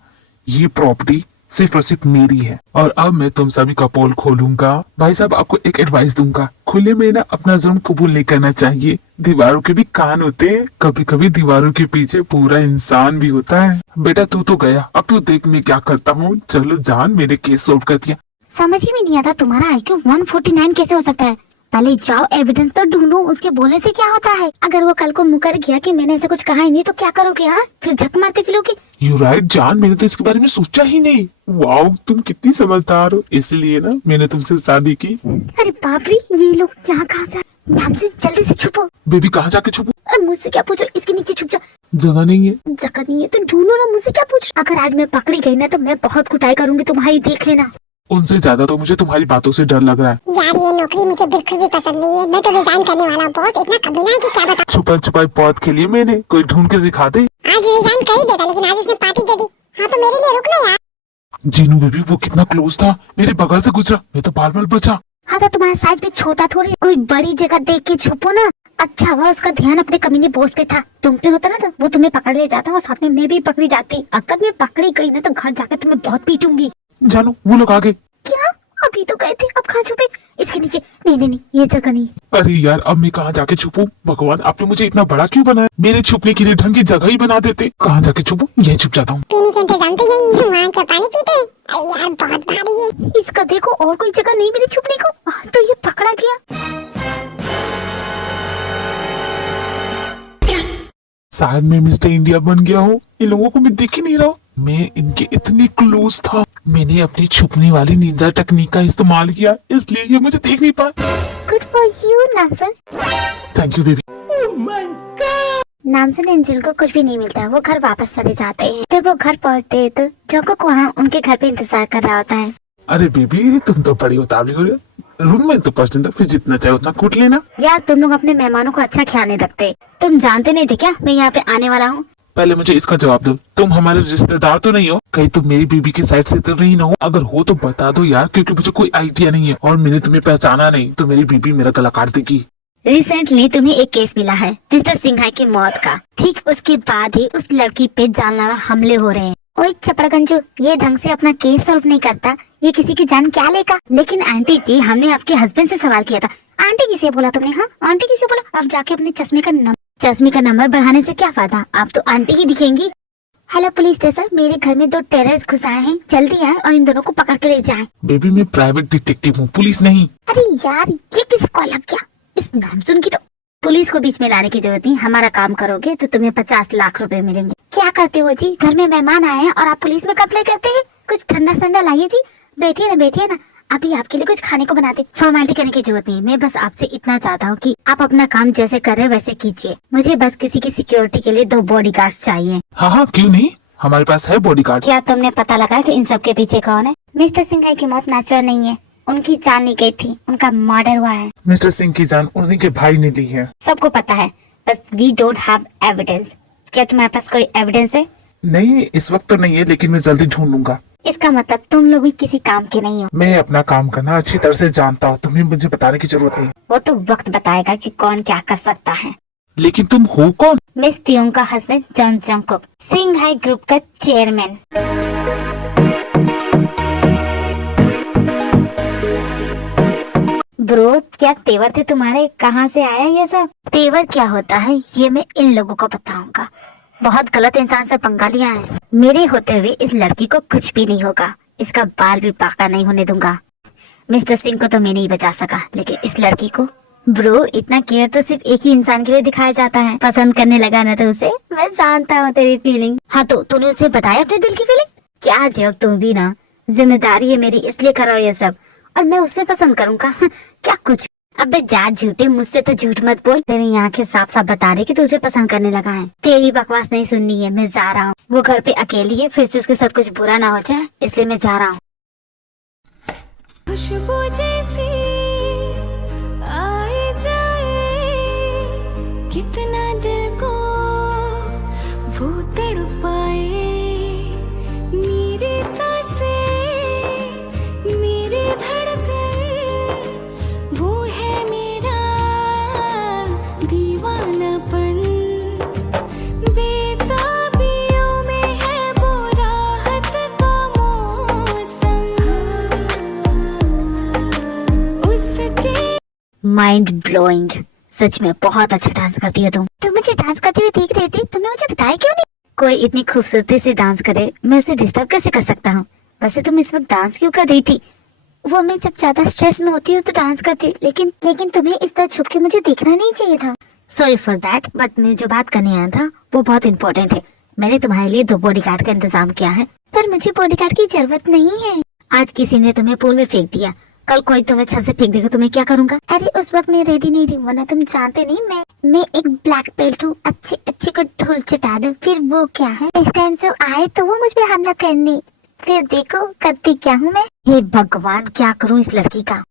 ये प्रॉपर्टी सिर्फ और सिर्फ मेरी है। और अब मैं तुम सभी का पोल खोलूंगा। भाई साहब, आपको एक एडवाइस दूंगा, खुले में ना अपना जुर्म कबूल नहीं करना चाहिए। दीवारों के भी कान होते हैं, कभी कभी दीवारों के पीछे पूरा इंसान भी होता है। बेटा तू तो गया, अब तू देख मैं क्या करता हूँ। चलो जान, मेरे केस सोल्व कर दिया। समझ ही में नहीं आता तुम्हारा IQ 149 कैसे हो सकता है। पहले जाओ एविडेंस तो ढूंढो, उसके बोलने से क्या होता है। अगर वो कल को मुकर गया कि मैंने ऐसा कुछ कहा ही नहीं तो क्या करोगे? हाँ, फिर झक मारते फिरोगे। यू राइट जान, मैंने तो इसके बारे में सोचा ही नहीं। वाओ, तुम कितनी समझदार हो। इसलिए ना मैंने तुमसे शादी की। अरे बाप रे, ये लोग यहाँ कहाँ से? नामचू जल्दी से छुपो। बेबी कहाँ जाके छुपू? अरे मुझसे क्या पूछो, इसके नीचे छुप जा। जगह नहीं है। जगह नहीं है तो ढूंढो ना, मुझसे क्या पूछ। अगर आज मैं पकड़ी गई ना तो मैं बहुत कुटाई करूंगी तुम्हारी, देख लेना। उनसे ज्यादा तो मुझे तुम्हारी बातों से डर लग रहा है। यार ये नौकरी मुझे बिल्कुल भी पसंद नहीं है, मैं तो रिजाइन करने वाला हूँ बॉस। इतना कमीना है कि क्या बता। छुपा छुपाई पौध के लिए मैंने कोई ढूंढ के दिखा दे। आज रिजाइन कर ही देता, लेकिन आज उसने पार्टी दे दी। हाँ तो मेरे लिए रुकना यार। जीनू बेबी वो कितना क्लोज था, मेरे बगल से गुजरा, मैं तो बाल बाल बचा। हाँ तो तुम्हारा साइज भी छोटा थोड़ी, कोई बड़ी जगह देख के छुपो ना। अच्छा हुआ उसका ध्यान अपने कमीने बॉस पे था, तुम पे होता ना तो वो तुम्हें पकड़ ले जाता और साथ में मैं भी पकड़ी जाती। अगर मैं पकड़ी गई ना तो घर जाकर तुम्हें बहुत पीटूंगी। जानू वो लोग आ गए। क्या? अभी तो गए थे, अब कहाँ छुपे? इसके नीचे? नहीं नहीं नहीं, ये जगह नहीं। अरे यार अब मैं कहाँ जाके छुपूं? भगवान आपने मुझे इतना बड़ा क्यों बनाया? मेरे छुपने के लिए ढंग की जगह ही बना देते। कहाँ जाके छुपूं? ये छुप जाता हूँ। पीने का इंतजाम तो यही है, वहाँ क्या पानी पीते? अरे यार बहुत भारी है। इसका देखो और कोई जगह नहीं मिली छुपने को, आज तो ये पकड़ा गया। शायद मैं मिस्टर इंडिया बन गया हूँ, इन लोगों को मैं दिख ही नहीं रहा हूँ। मैं इनके इतनी क्लोज था, मैंने अपनी छुपने वाली निंजा टेक्निक का इस्तेमाल किया, इसलिए ये मुझे देख नहीं पाए। Good for you Namsan. Thank you baby. Namsan angel को कुछ भी नहीं मिलता, वो घर वापस चले जाते हैं। जब वो घर पहुंचते हैं तो जंगकुक वहाँ उनके घर पे इंतजार कर रहा होता है। अरे बेबी तुम तो बड़ी उतावली हो रही हो, रूम में तो पसंद है, फिर जितना चाहे उतना कूट लेना। यार तुम लोग अपने मेहमानों को अच्छा ख्याल नहीं रखते। तुम जानते नहीं थे क्या मैं यहाँ पे आने वाला हूँ? पहले मुझे इसका जवाब दो, तुम हमारे रिश्तेदार तो नहीं हो? कहीं तुम मेरी बीबी की साइड से तो नहीं ना हो? अगर हो तो बता दो यार, क्योंकि मुझे कोई आइडिया नहीं है और मैंने तुम्हें पहचाना नहीं तो मेरी बीबी मेरा गला काट देगी। रिसेंटली तुम्हें एक केस मिला है मिस्टर सिंघाई की मौत का। ठीक उसके बाद ही उस लड़की पे जानलेवा हमले हो रहे हैं। ओए चपड़गंजू, ये ढंग से अपना केस सॉल्व नहीं करता, ये किसी की जान क्या लेगा? लेकिन आंटी जी, हमने आपके हस्बैंड से सवाल किया था। आंटी किसे बोला तुमने? हाँ आंटी किसे बोला? अब जाके अपने चश्मे का नंबर बढ़ाने से क्या फायदा, आप तो आंटी ही दिखेंगी। हेलो पुलिस स्टेशन, मेरे घर में 2 टेररिस्ट घुस आए हैं, जल्दी आए और इन दोनों को पकड़ के ले जाएं। बेबी मैं प्राइवेट डिटेक्टिव हूँ, पुलिस नहीं। अरे यार ये किसी को लग गया, इस नाम सुन की तो। पुलिस को बीच में लाने की जरूरत नहीं, हमारा काम करोगे तो तुम्हें 50 लाख रुपए मिलेंगे। क्या करते हो जी? घर में मेहमान आए हैं और आप पुलिस में कंप्लेंट करते हैं? कुछ ठंडा संडा लाइए जी। बैठिए ना, अभी आपके लिए कुछ खाने को बनाते। फॉर्मेलिटी करने की जरूरत नहीं, मैं बस आपसे इतना चाहता हूँ कि आप अपना काम जैसे कर रहे वैसे कीजिए। मुझे बस किसी की सिक्योरिटी के लिए 2 बॉडीगार्ड्स चाहिए। हाँ हाँ क्यों नहीं, हमारे पास है बॉडीगार्ड। क्या तुमने पता लगा कि इन सब के पीछे कौन है? मिस्टर सिंघाई की मौत नेचुरल नहीं है, उनकी जान नहीं गई थी, उनका मर्डर हुआ है। मिस्टर सिंह की जान उन्हीं के भाई ने ली है। सबको पता है, बस वी डोंट हैव एविडेंस। क्या तुम्हारे पास कोई एविडेंस है? नहीं इस वक्त तो नहीं है, लेकिन मैं जल्दी ढूंढ लूंगा। इसका मतलब तुम लोग भी किसी काम के नहीं हो। मैं अपना काम करना अच्छी तरह से जानता हूँ, तुम्हें मुझे बताने की जरूरत नहीं। वो तो वक्त बताएगा कि कौन क्या कर सकता है। लेकिन तुम हो कौन? मिस तियोंग का husband John Jungkook, Shanghai group का चेयरमैन। ब्रो क्या तेवर थे तुम्हारे, कहाँ से आया ये सब? तेवर क्या होता है ये मैं इन लोगों को बताऊंगा। बहुत गलत इंसान से पंगा लिया है। मेरे होते हुए इस लड़की को कुछ भी नहीं होगा, इसका बाल भी पाका नहीं होने दूंगा। मिस्टर सिंह को तो मैं नहीं बचा सका, लेकिन इस लड़की को। ब्रो इतना केयर तो सिर्फ एक ही इंसान के लिए दिखाया जाता है। पसंद करने लगा ना तो उसे, मैं जानता हूँ तेरी फीलिंग। हाँ तो तूने उसे बताया अपने दिल की फीलिंग? क्या जब तुम भी ना, जिम्मेदारी है मेरी इसलिए कर रहा हो ये सब, और मैं उसे पसंद करूंगा? क्या कुछ। अबे जा झूठे, मुझसे तो झूठ मत बोल। तेरी आंखें साफ साफ बता रही कि तुझे पसंद करने लगा है। तेरी बकवास नहीं सुननी है, मैं जा रहा हूँ। वो घर पे अकेली है, फिर से उसके साथ कुछ बुरा ना हो जाए, इसलिए मैं जा रहा हूँ। खुशबू जैसी आए जाए, कितना दिल को वो तड़पाए। मेरी सांसें, मेरी धड़कन, वो है मेरा दीवानापन। बेताबियों में है वो राहत का मौसम, उसके माइंड ब्लोइंग, सच में बहुत अच्छा डांस करती है तुम। तुम मुझे डांस करते हुए देख रही थी, तुमने मुझे बताया क्यों नहीं? कोई इतनी खूबसूरती से डांस करे, मैं उसे डिस्टर्ब कैसे कर सकता हूँ? वैसे तुम इस वक्त डांस क्यों कर रही थी? वो मैं जब ज्यादा स्ट्रेस में होती हूँ तो डांस करती हूँ, लेकिन तुम्हें इस तरह छुप के मुझे देखना नहीं चाहिए था। सॉरी फॉर दैट, बट मैं जो बात करने आया था वो बहुत इंपॉर्टेंट है। मैंने तुम्हारे लिए 2 बॉडीगार्ड का इंतजाम किया है, पर मुझे बॉडीगार्ड की जरूरत नहीं है। आज किसी ने तुम्हें पूल में फेंक दिया, कल कोई तुम्हें छत से फेंक देगा तो मैं क्या करूंगा? अरे उस वक्त मैं रेडी नहीं थी, वरना तुम जानते नहीं मैं एक ब्लैक बेल्ट हूँ। अच्छी अच्छी को धूल चटा दूं, फिर वो क्या है इस टाइम से आए तो वो मुझ पे हमला करने, फिर देखो करती क्या हूँ मैं। हे भगवान, क्या करूँ इस लड़की का।